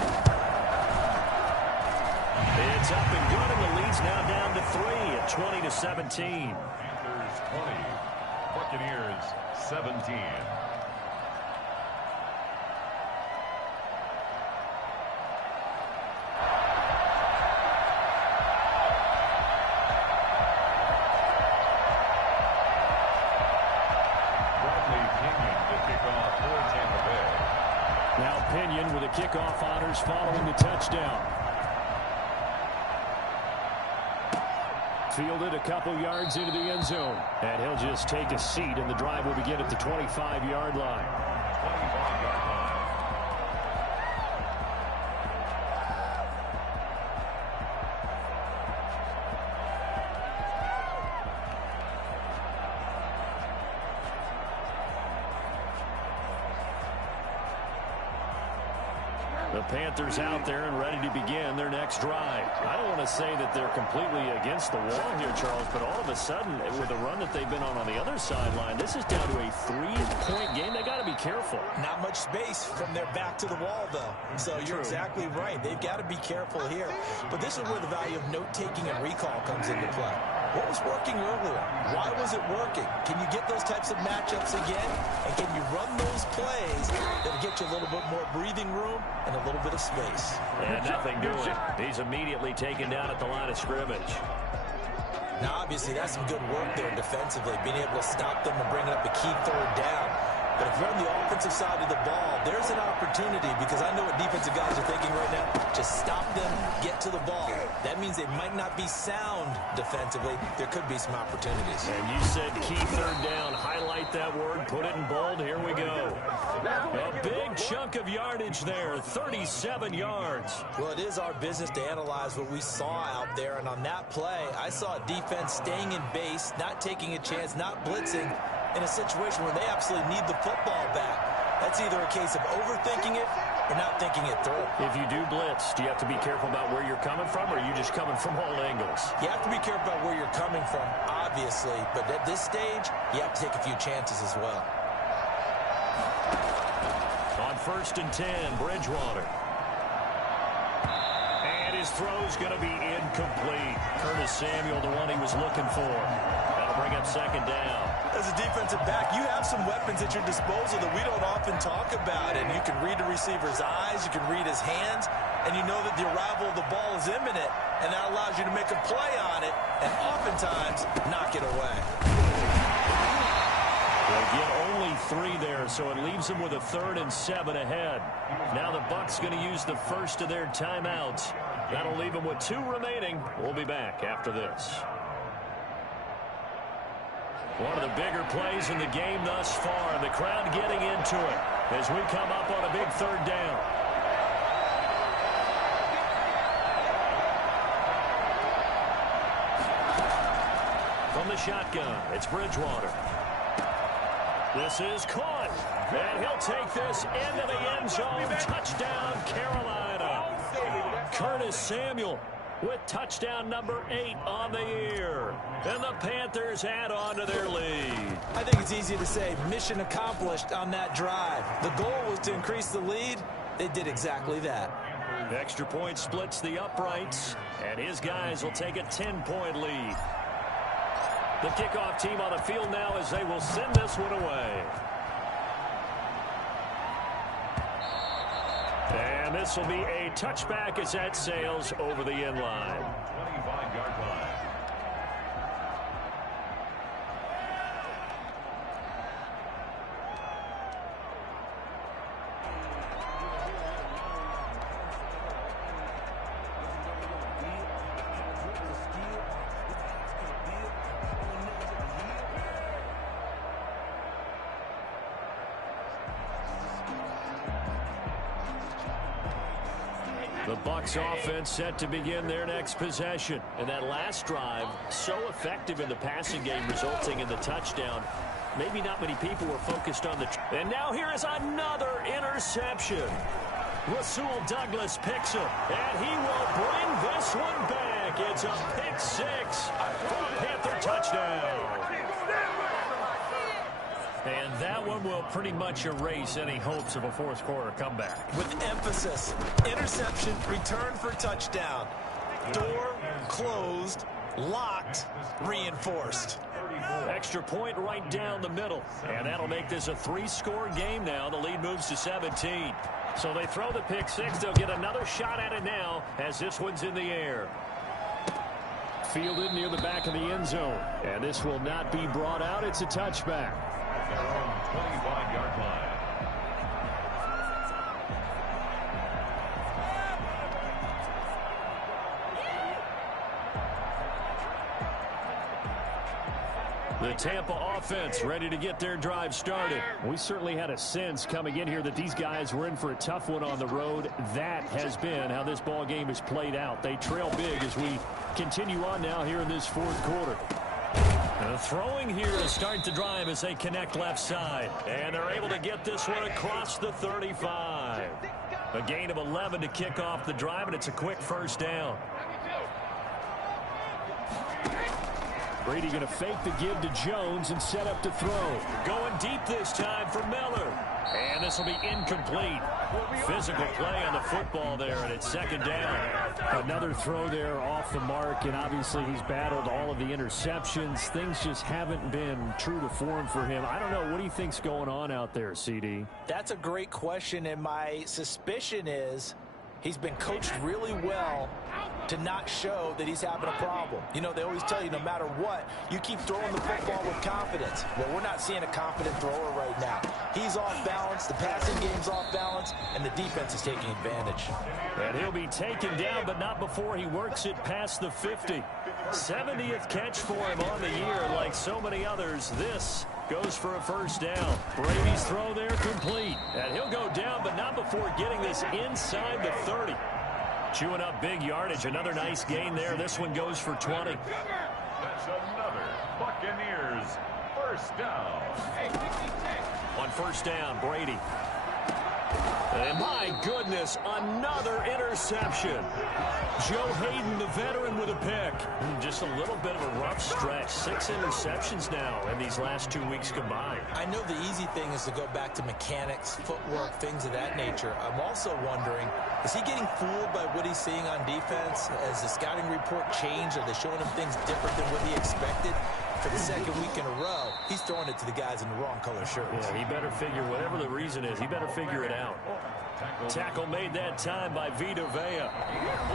It's up and good, and the lead's now down to 3 at 20-17. Panthers 20, Buccaneers 17. Now Pinion with the kickoff honors following the touchdown. Fielded a couple yards into the end zone. And he'll just take a seat, and the drive will begin at the 25-yard line. 25-yard line. The Panthers out there and ready to begin their next drive. I don't want to say that they're completely against the wall here, Charles, but all of a sudden, with the run that they've been on the other sideline, this is down to a 3-point game. They got to be careful. Not much space from their back to the wall, though. So you're exactly right. They've got to be careful here. But this is where the value of note-taking and recall comes into play. What was working earlier? Why was it working? Can you get those types of matchups again? And can you run those plays that'll get you a little bit more breathing room and a little bit of space? And nothing doing. He's immediately taken down at the line of scrimmage. Now, obviously, that's some good work there defensively, being able to stop them and bring up a key third down. But if you're on the offensive side of the ball, there's an opportunity, because I know what defensive guys are thinking right now. Just stop them, get to the ball. That means they might not be sound defensively. There could be some opportunities. And you said key third down. Highlight that word. Put it in bold. Here we go. A big chunk of yardage there. 37 yards. Well, it is our business to analyze what we saw out there. And on that play, I saw a defense staying in base, not taking a chance, not blitzing, in a situation where they absolutely need the football back. That's either a case of overthinking it or not thinking it through. If you do blitz, do you have to be careful about where you're coming from, or are you just coming from all angles? You have to be careful about where you're coming from, obviously, but at this stage, you have to take a few chances as well. On 1st and 10, Bridgewater. And his throw's going to be incomplete. Curtis Samuel, the one he was looking for. That'll bring up 2nd down. As a defensive back, you have some weapons at your disposal that we don't often talk about. And you can read the receiver's eyes, you can read his hands, and you know that the arrival of the ball is imminent, and that allows you to make a play on it and oftentimes knock it away. They get only 3 there, so it leaves them with a 3rd and 7 ahead. Now the Bucs going to use the first of their timeouts. That'll leave them with 2 remaining. We'll be back after this. One of the bigger plays in the game thus far. The crowd getting into it as we come up on a big 3rd down. From the shotgun, it's Bridgewater. This is caught. And he'll take this into the end zone. Touchdown, Carolina. Curtis Samuel with touchdown number 8 on the year. And the Panthers add on to their lead. I think it's easy to say mission accomplished on that drive. The goal was to increase the lead. They did exactly that. Extra point splits the uprights, and his guys will take a 10-point lead. The kickoff team on the field now as they will send this one away. And this will be a touchback as that sails over the end line. 25-yard line. The Bucs offense set to begin their next possession. And that last drive, so effective in the passing game, resulting in the touchdown. Maybe not many people were focused on the... And now here is another interception. Rasul Douglas picks him, and he will bring this one back. It's a pick 6 for a Panther touchdown. And that one will pretty much erase any hopes of a fourth quarter comeback. With emphasis, interception, return for touchdown. Door closed, locked, reinforced. Extra point right down the middle. And that'll make this a 3-score game now. The lead moves to 17. So they throw the pick 6. They'll get another shot at it now as this one's in the air. Fielded near the back of the end zone. And this will not be brought out. It's a touchback. Their own 25-yard line. The Tampa offense ready to get their drive started. We certainly had a sense coming in here that these guys were in for a tough one on the road. That has been how this ball game has played out. They trail big as we continue on now here in this fourth quarter. Throwing here to start the drive as they connect left side. And they're able to get this one across the 35. A gain of 11 to kick off the drive, and it's a quick first down. Brady going to fake the give to Jones and set up to throw. Going deep this time for Miller. And this will be incomplete. Physical play on the football there, and it's second down. Another throw there off the mark, and obviously he's battled all of the interceptions. Things just haven't been true to form for him. I don't know. What do you think's going on out there, CD? That's a great question, and my suspicion is he's been coached really well to not show that he's having a problem. You know, they always tell you no matter what, you keep throwing the football with confidence. Well, we're not seeing a confident thrower right now. He's off balance, the passing game's off balance, and the defense is taking advantage. And he'll be taken down, but not before he works it past the 50. 70th catch for him on the year. Like so many others, this goes for a first down. Brady's throw there complete. And he'll go down, but not before getting this inside the 30. Chewing up big yardage. Another nice gain there. This one goes for 20. That's another Buccaneers first down. On first down, Brady. And my goodness, another interception. Joe Hayden, the veteran, with a pick. Just a little bit of a rough stretch. 6 interceptions now in these last 2 weeks combined. I know the easy thing is to go back to mechanics, footwork, things of that nature. I'm also wondering, is he getting fooled by what he's seeing on defense? Has the scouting report changed? Are they showing him things different than what he expected? For the second week in a row, he's throwing it to the guys in the wrong color shirts. Yeah, he better figure, whatever the reason is, he better figure it out. Tackle made that time by Vita Vea.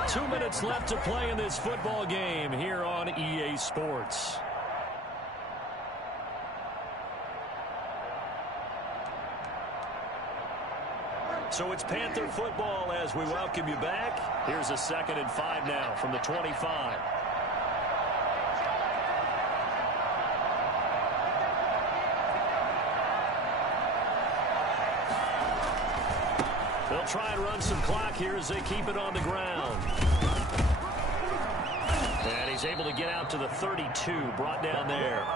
2 minutes left to play in this football game here on EA Sports. So it's Panther football as we welcome you back. Here's a 2nd and 5 now from the 25. They'll try and run some clock here as they keep it on the ground. And he's able to get out to the 32, brought down there.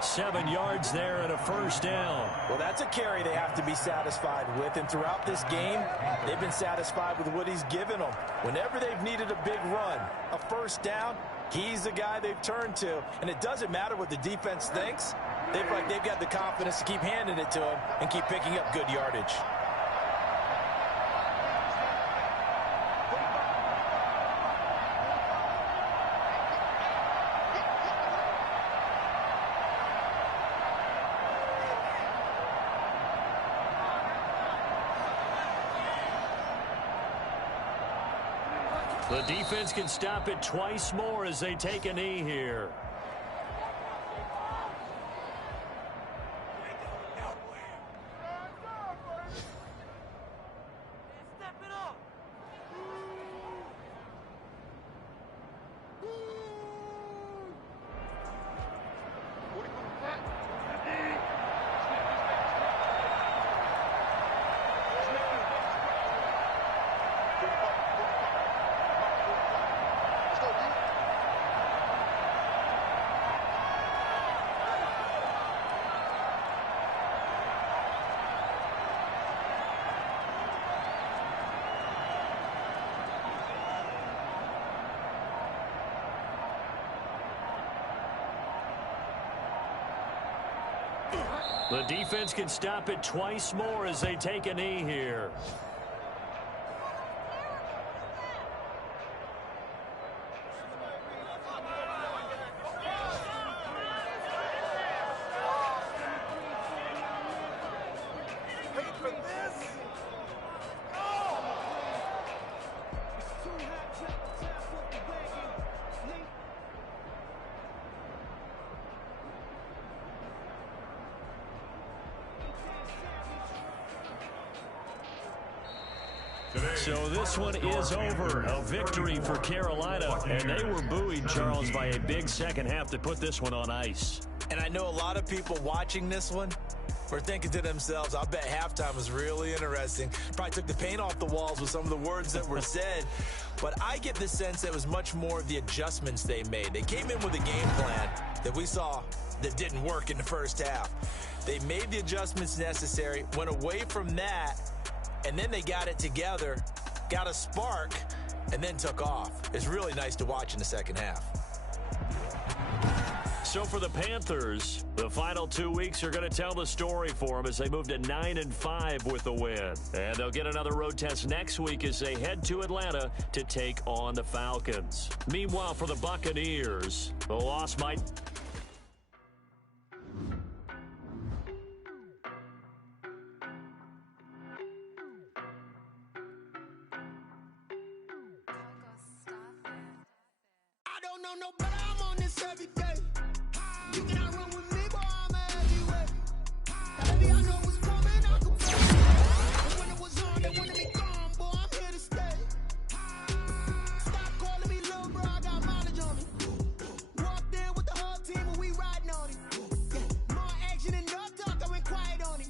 7 yards there and a first down. Well, that's a carry they have to be satisfied with, and throughout this game, they've been satisfied with what he's given them. Whenever they've needed a big run, a first down, he's the guy they've turned to, and it doesn't matter what the defense thinks. They've got the confidence to keep handing it to him and keep picking up good yardage. The defense can stop it twice more as they take a knee here. The defense can stop it twice more as they take a knee here. So this one is over. A victory for Carolina. And they were buoyed, Charles, by a big second half to put this one on ice. And I know a lot of people watching this one were thinking to themselves, I bet halftime was really interesting. Probably took the paint off the walls with some of the words that were said. But I get the sense that it was much more of the adjustments they made. They came in with a game plan that we saw that didn't work in the first half. They made the adjustments necessary, went away from that, and then they got it together, got a spark, and then took off. It's really nice to watch in the second half. So for the Panthers, the final 2 weeks are going to tell the story for them as they move to 9-5 with the win. And they'll get another road test next week as they head to Atlanta to take on the Falcons. Meanwhile, for the Buccaneers, the loss might... I don't know no better, I'm on this every day. You cannot run with me, boy, I'm a heavyweight. Baby, I know what's coming, I can feel it. And when it was on, they wanted me gone, boy, I'm here to stay. Stop calling me little bro, I got mileage on me. Walked in with the whole team and we riding on it. Yeah, more action and no talk, I went quiet on it.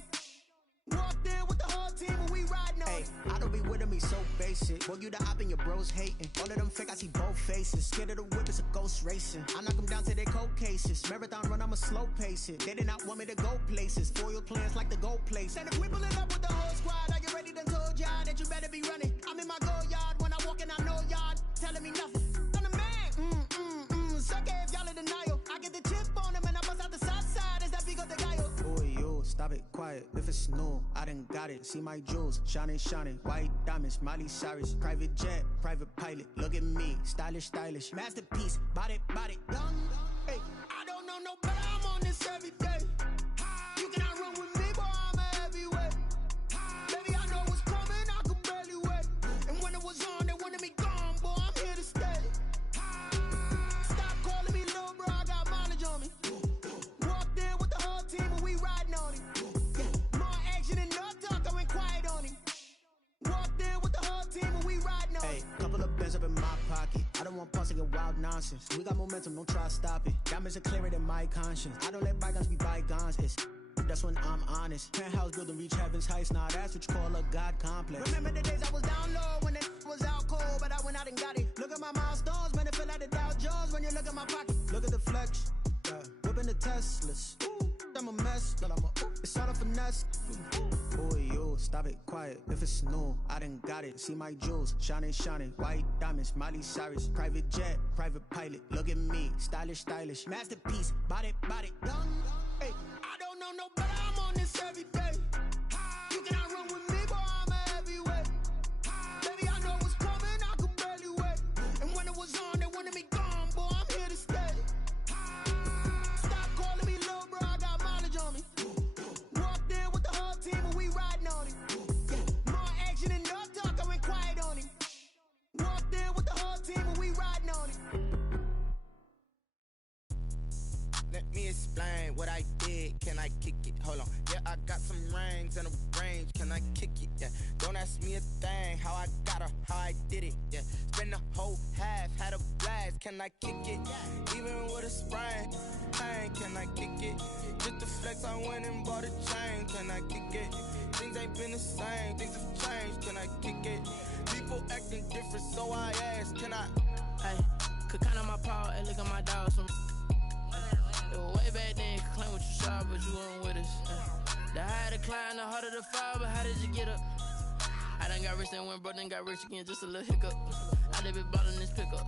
Walked in with the whole team and we riding on it. I don't be with me so basic. Boy, you the op and your bros hating. All of them fake, I see both faces. Scared of the whip, it's a ghost racing. I knock them down to their cold cases. Marathon run, I'ma slow pace it. They did not want me to go places. Foil plans like the go place. And if we pulling up with the whole squad, are you ready? Done told y'all that you better be running. I'm in my go yard. When I walk in, I know y'all telling me nothing. I'm the man. Suck it if y'all in denial. I get the chip on him and I bust out the south side. Is that Vigo the guy? Boy, yo, stop it, quiet. If it's new, I done got it. See my jewels, shining, shining. White diamonds, Miley Cyrus. Private jet, private pilot. Look at me, stylish, stylish. Masterpiece, body, done. Hey, I don't know no better, I'm on this every day. You cannot run with me, boy, I'm a heavyweight. Baby, I know what's coming, I can barely wait. And when it was on, they wanted me gone, boy, I'm here to stay. Stop calling me little bro, I got mileage on me. Walked in with the whole team and we riding on it. Yeah, more action and no talk, I went quiet on it. Walked in with the whole team and we riding on it. Hey, couple of bands up in my pocket. I don't want pause to get wild nonsense. We got momentum, don't try to stop it. Diamonds are clearer than my conscience. I don't let bygones be bygones. It's that's when I'm honest. Penthouse building reach heaven's heights. Nah, that's what you call a God complex. Remember the days I was down low when it was out cold, but I went out and got it. Look at my milestones, man, it feel like the Dow Jones when you look at my pocket. Look at the flex, whipping the Teslas. I'm a mess, but it's all a finesse. Boy, yo, stop it, quiet. If it's new, I done got it. See my jewels, shining, shining. White diamonds, Miley Cyrus. Private jet, private pilot. Look at me, stylish, stylish. Masterpiece, body, done. Hey, I don't know no better, I'm on this every day. You cannot run with me, boy, I'm a heavyweight. Baby, I know what's coming, I can barely wait. And when it was on, they wanted me gone, boy, I'm here to stay. Stop calling me little bro, I got mileage on me. Walked in with the whole team and we riding on it. Yeah, more action and no talk, I went quiet on it. Walked in with the whole team and we riding on it. Let me explain what I did. Can I kick it? Hold on. Yeah, I got some rings and a range. Can I kick it? Yeah. Don't ask me a thing. How I got her, how I did it. Yeah. Spend the whole half, had a blast. Can I kick it? Even with a sprain. Hey, can I kick it? Just the flex, I went and bought a chain. Can I kick it? Things ain't been the same. Things have changed. Can I kick it? People acting different, so I ask. Can I? Hey, could count on my power and look at my dogs from. Way back then, you could claim what you saw, but you weren't with us. The higher the climb, the harder the fall, but how did you get up? I done got rich, then went broke, then got rich again, just a little hiccup. I done been ballin' this pickup.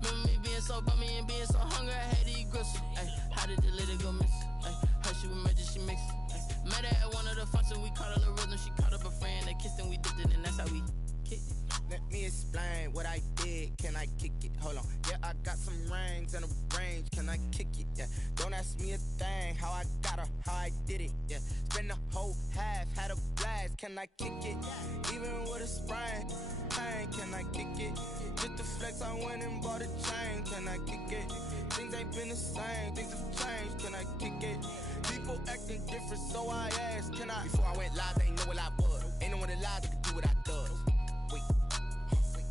Remember me being so bummy and being so hungry, I had to eat gristle. Ay, how did the lady go miss? Ay, how she was magic, she mixed. Met her at one of the functions, we caught her the rhythm, she caught up a friend, they kissed and we dipped it, and that's how we kicked it. Let me explain what I did. Can I kick it? Hold on. Yeah, I got some rings and a range. Can I kick it? Yeah. Don't ask me a thing. How I got her, how I did it. Yeah. Spend the whole half, had a blast. Can I kick it? Even with a sprain. Hey, can I kick it? Just the flex, I went and bought a chain. Can I kick it? Things ain't been the same. Things have changed. Can I kick it? People acting different, so I asked. Can I? Before I went live, they ain't know what I was. Ain't no one alive that could do what I does. Wait.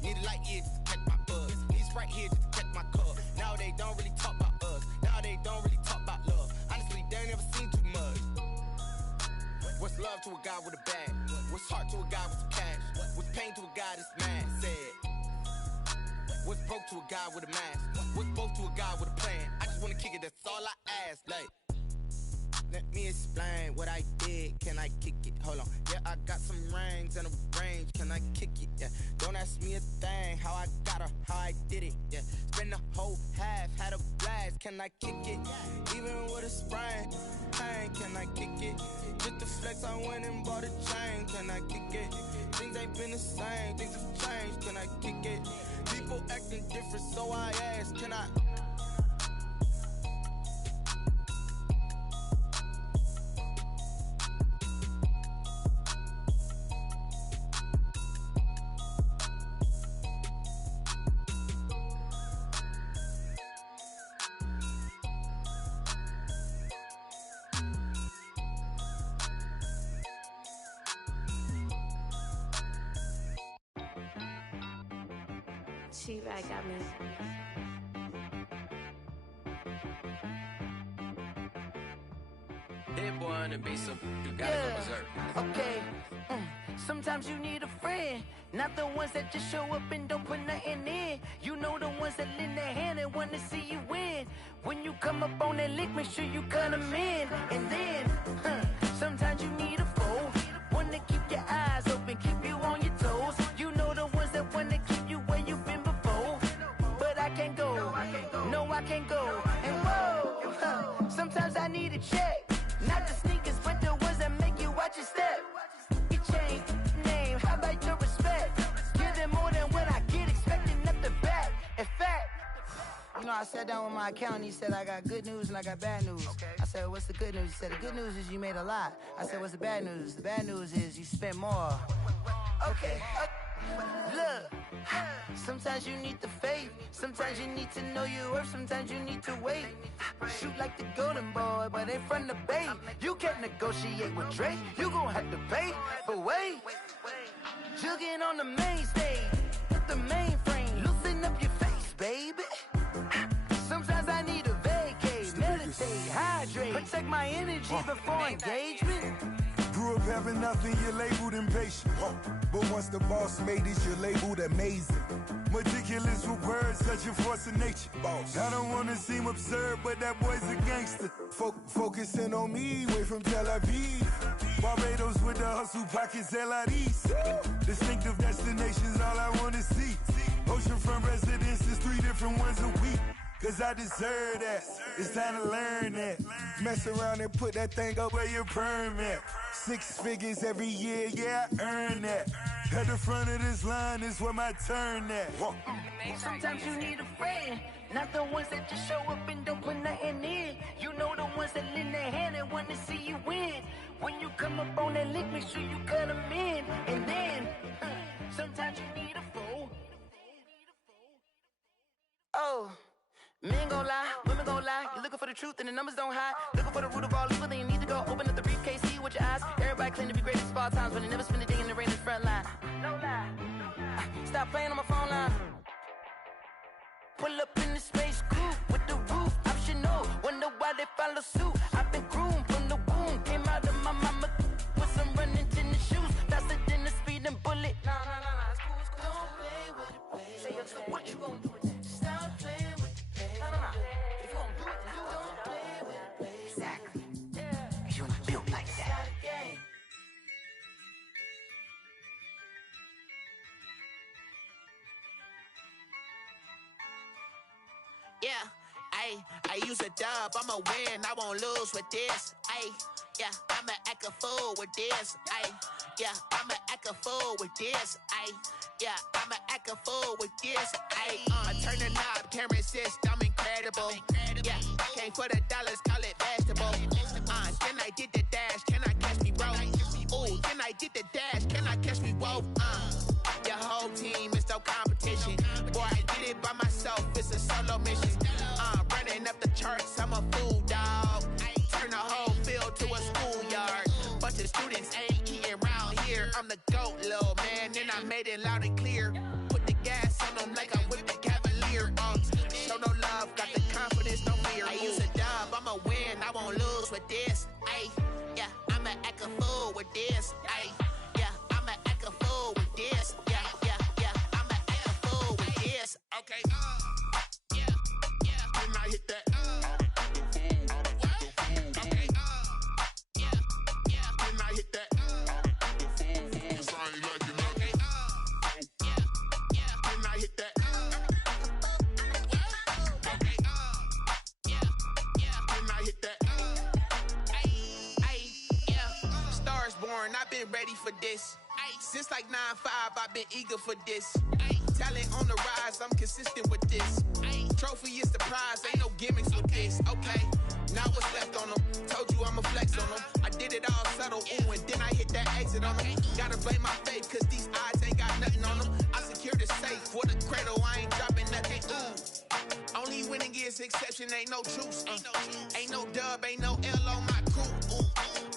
Need a light here just to catch my buzz. Need Sprite here just to catch my cup. Now they don't really talk about us. Now they don't really talk about love. Honestly, they ain't never seen too much. What's love to a guy with a bag? What's heart to a guy with some cash? What's pain to a guy that's mad? Said. What's broke to a guy with a mask? What's both to a guy with a plan? I just wanna kick it, that's all I ask. Like, Let me explain what I did. Can I kick it? Hold on. Yeah, I got some rings and a range. Can I kick it? Yeah. Don't ask me a thing. How I got her, how I did it. Yeah. Spend the whole half, had a blast. Can I kick it? Even with a sprain, pain. Can I kick it? Just the flex, I went and bought a chain. Can I kick it? Things ain't been the same. Things have changed. Can I kick it? People acting different, so I ask. Can I? She-Bag got me. That boy on the beat, so you gotta go berserk. Okay. Sometimes you need a friend, not the ones that just show up and don't put nothing in. You know the ones that lend their hand and want to see you win. When you come up on that lick, make sure you cut them in. And then, sometimes you need a foe, one to keep your eyes open, keep you on your toes. You know the ones that want to keep you where you've been before. But I can't go, no I can't go. And whoa, sometimes I need a check, not the sneakers, but the ones that make you watch your step. You change name, how about your respect? Give them more than what I get, expecting nothing back. In fact, you know, I sat down with my accountant, he said, I got good news and I got bad news. Okay. I said, what's the good news? He said, the good news is you made a lot. I said, what's the bad news? The bad news is you spent more. Okay. Look, sometimes you need the faith, sometimes you need to know your worth, sometimes you need to wait. Shoot like the golden boy, but in front of the bay. You can't negotiate with Drake, you gon' have to pay. But wait, jugging on the main stage, hit the mainframe, loosen up your face, baby. Sometimes I need a vacate, meditate, hydrate, protect my energy before engagement. Grew up having nothing, you're labeled impatient. But once the boss made it, you're labeled amazing. Meticulous with words, such a force of nature. I don't wanna seem absurd, but that boy's a gangster. Focusing on me, way from Tel Aviv. Barbados with the hustle, pockets LIDs. Distinctive destinations, all I wanna see. Oceanfront residences, 3 different ones a week. Cause I deserve that, it's time to learn that. Mess around and put that thing up where your permit. 6 figures every year, yeah, I earn that. At the front of this line is where my turn at. Sometimes you need a friend, not the ones that just show up and don't put nothing in. You know the ones that lend their hand and want to see you win. When you come up on that lick, make sure you cut them in. And then, sometimes you need a foe. Oh. Men gon' lie, women gon' lie. You're looking for the truth and the numbers don't hide. Looking for the root of all evil, then you need to go open up the briefcase, see with your eyes. Everybody claim to be greatest of all times, but they never spend a day in the rain in the front line. No lie. Stop playing on my phone line. Pull up in the space coupe with the roof optional. Wonder why they follow suit. I've been groomed from the womb. Came out of my mama with some running tennis shoes. Faster than the speeding bullet. Nah, it's cool, it's cool. Don't play with it, baby. Say, so what you gon' do with it? Stop playing with it. If you don't do it, then don't play with it, baby. Exactly. You ain't built like that. Yeah, I use a dub, I'ma win, I won't lose with this. Yeah, I'ma act a fool with this. Yeah, I'ma act a fool with this. Yeah, I'ma act a fool with this. I turn the knob, can't resist, I'm incredible. Yeah, came for the dollars, call it vegetable. Then I did the dash, can I catch me, bro? Ooh, then I did the dash, can I catch me, whoa? Your whole team is no competition. Boy, I did it by myself, it's a solo mission. Running up the charts, I'm a fool, dog. Turn the whole field to a schoolyard. Bunch of students ain't eating around here. I'm the GOAT, little man, and I made it loud and clear. Put the gas on them like I'm with the Cavalier. Show no love, got the confidence, no fear. I use a dub, I'ma win, I won't lose with this. Yeah, I'ma act a fool with this. Yeah, I'ma act a fool with this. Yeah, I'ma act a fool with this. Okay, yeah, then I hit that. Okay, been ready for this. Since like 9-5, I've been eager for this. Talent on the rise, I'm consistent with this. Trophy is the prize, ain't no gimmicks with this. Okay, now what's left on them? Told you I'ma flex on them. I did it all subtle, ooh, and then I hit that exit on them. Gotta blame my faith, cause these eyes ain't got nothing on them. I secured the safe for the cradle, I ain't dropping nothing, ooh. Only winning is exception, ain't no truce. Ain't no dub, ain't no L on my crew.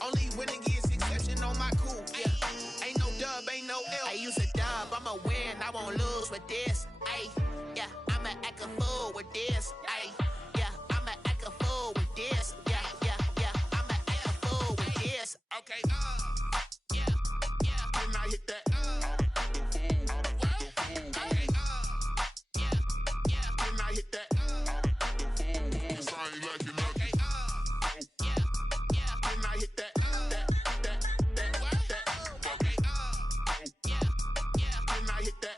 Only winning is exception on my crew. Yeah. Ain't no dub, ain't no L. I use a dub, I'ma win, I won't lose with this. Ay, yeah, I'ma act a fool with this. Ay, yeah, I'ma act a fool with this. Yeah, yeah, yeah, I'ma act a fool with this. Okay, yeah, yeah. Then I hit that. Okay, yeah, yeah. Then I hit that. Cause I ain't liking nothing. Yeah, yeah. Then I hit that. Okay, yeah, yeah. Then I hit that.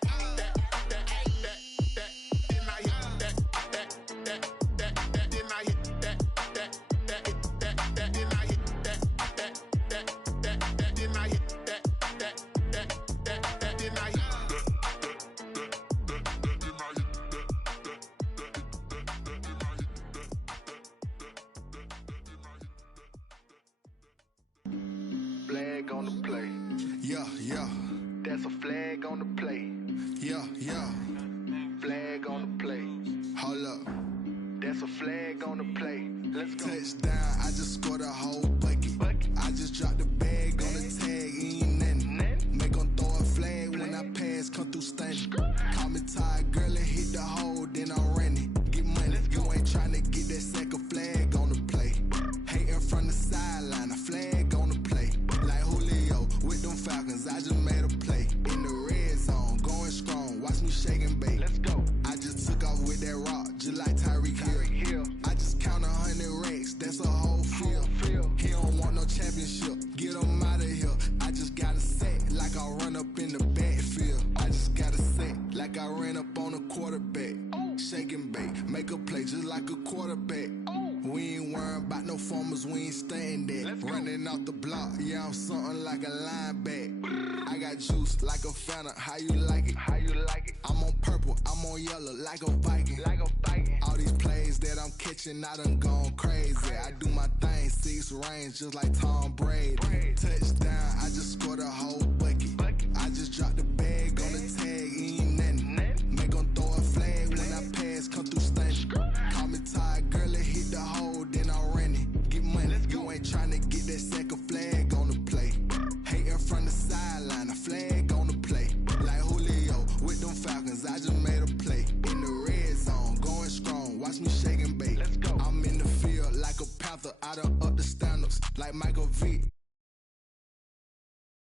Flag on the play. Yeah, yeah. That's a flag on the play. Yeah, yeah. Flag on the play. Hold up. That's a flag on the play. Let's go. Touchdown, I just scored a whole bucket. I just dropped the bag on the tag, ain't nothing. Make 'em throw a flag when I pass, come through stunning. Call me tired, girl, and hit the hole, then I'm running. Get money, you ain't tryna get that second flag on the play. Hating from the sideline, a flag on the play. Like Julio with them Falcons, I just made a play. In the red zone, going strong, watch me shake and bake. Let's go. I just took off with that rock, just like Tyreek Hill. I just count 100 racks, that's a whole field. He don't want no championship, get him out of here. I just got a set, like I run up in the backfield. I just got a set, like I ran up on a quarterback. Shake and bake, make a play just like a quarterback. We ain't worrying about no formers, we ain't staying there. Running off the block, yeah, I'm something like a linebacker. I got juice like a Fanta, how you like it? How you like it? I'm on purple, I'm on yellow, like a Viking. All these plays that I'm catching, I done gone crazy. I do my thing, 6 range, just like Tom Brady. Touchdown, I just scored a whole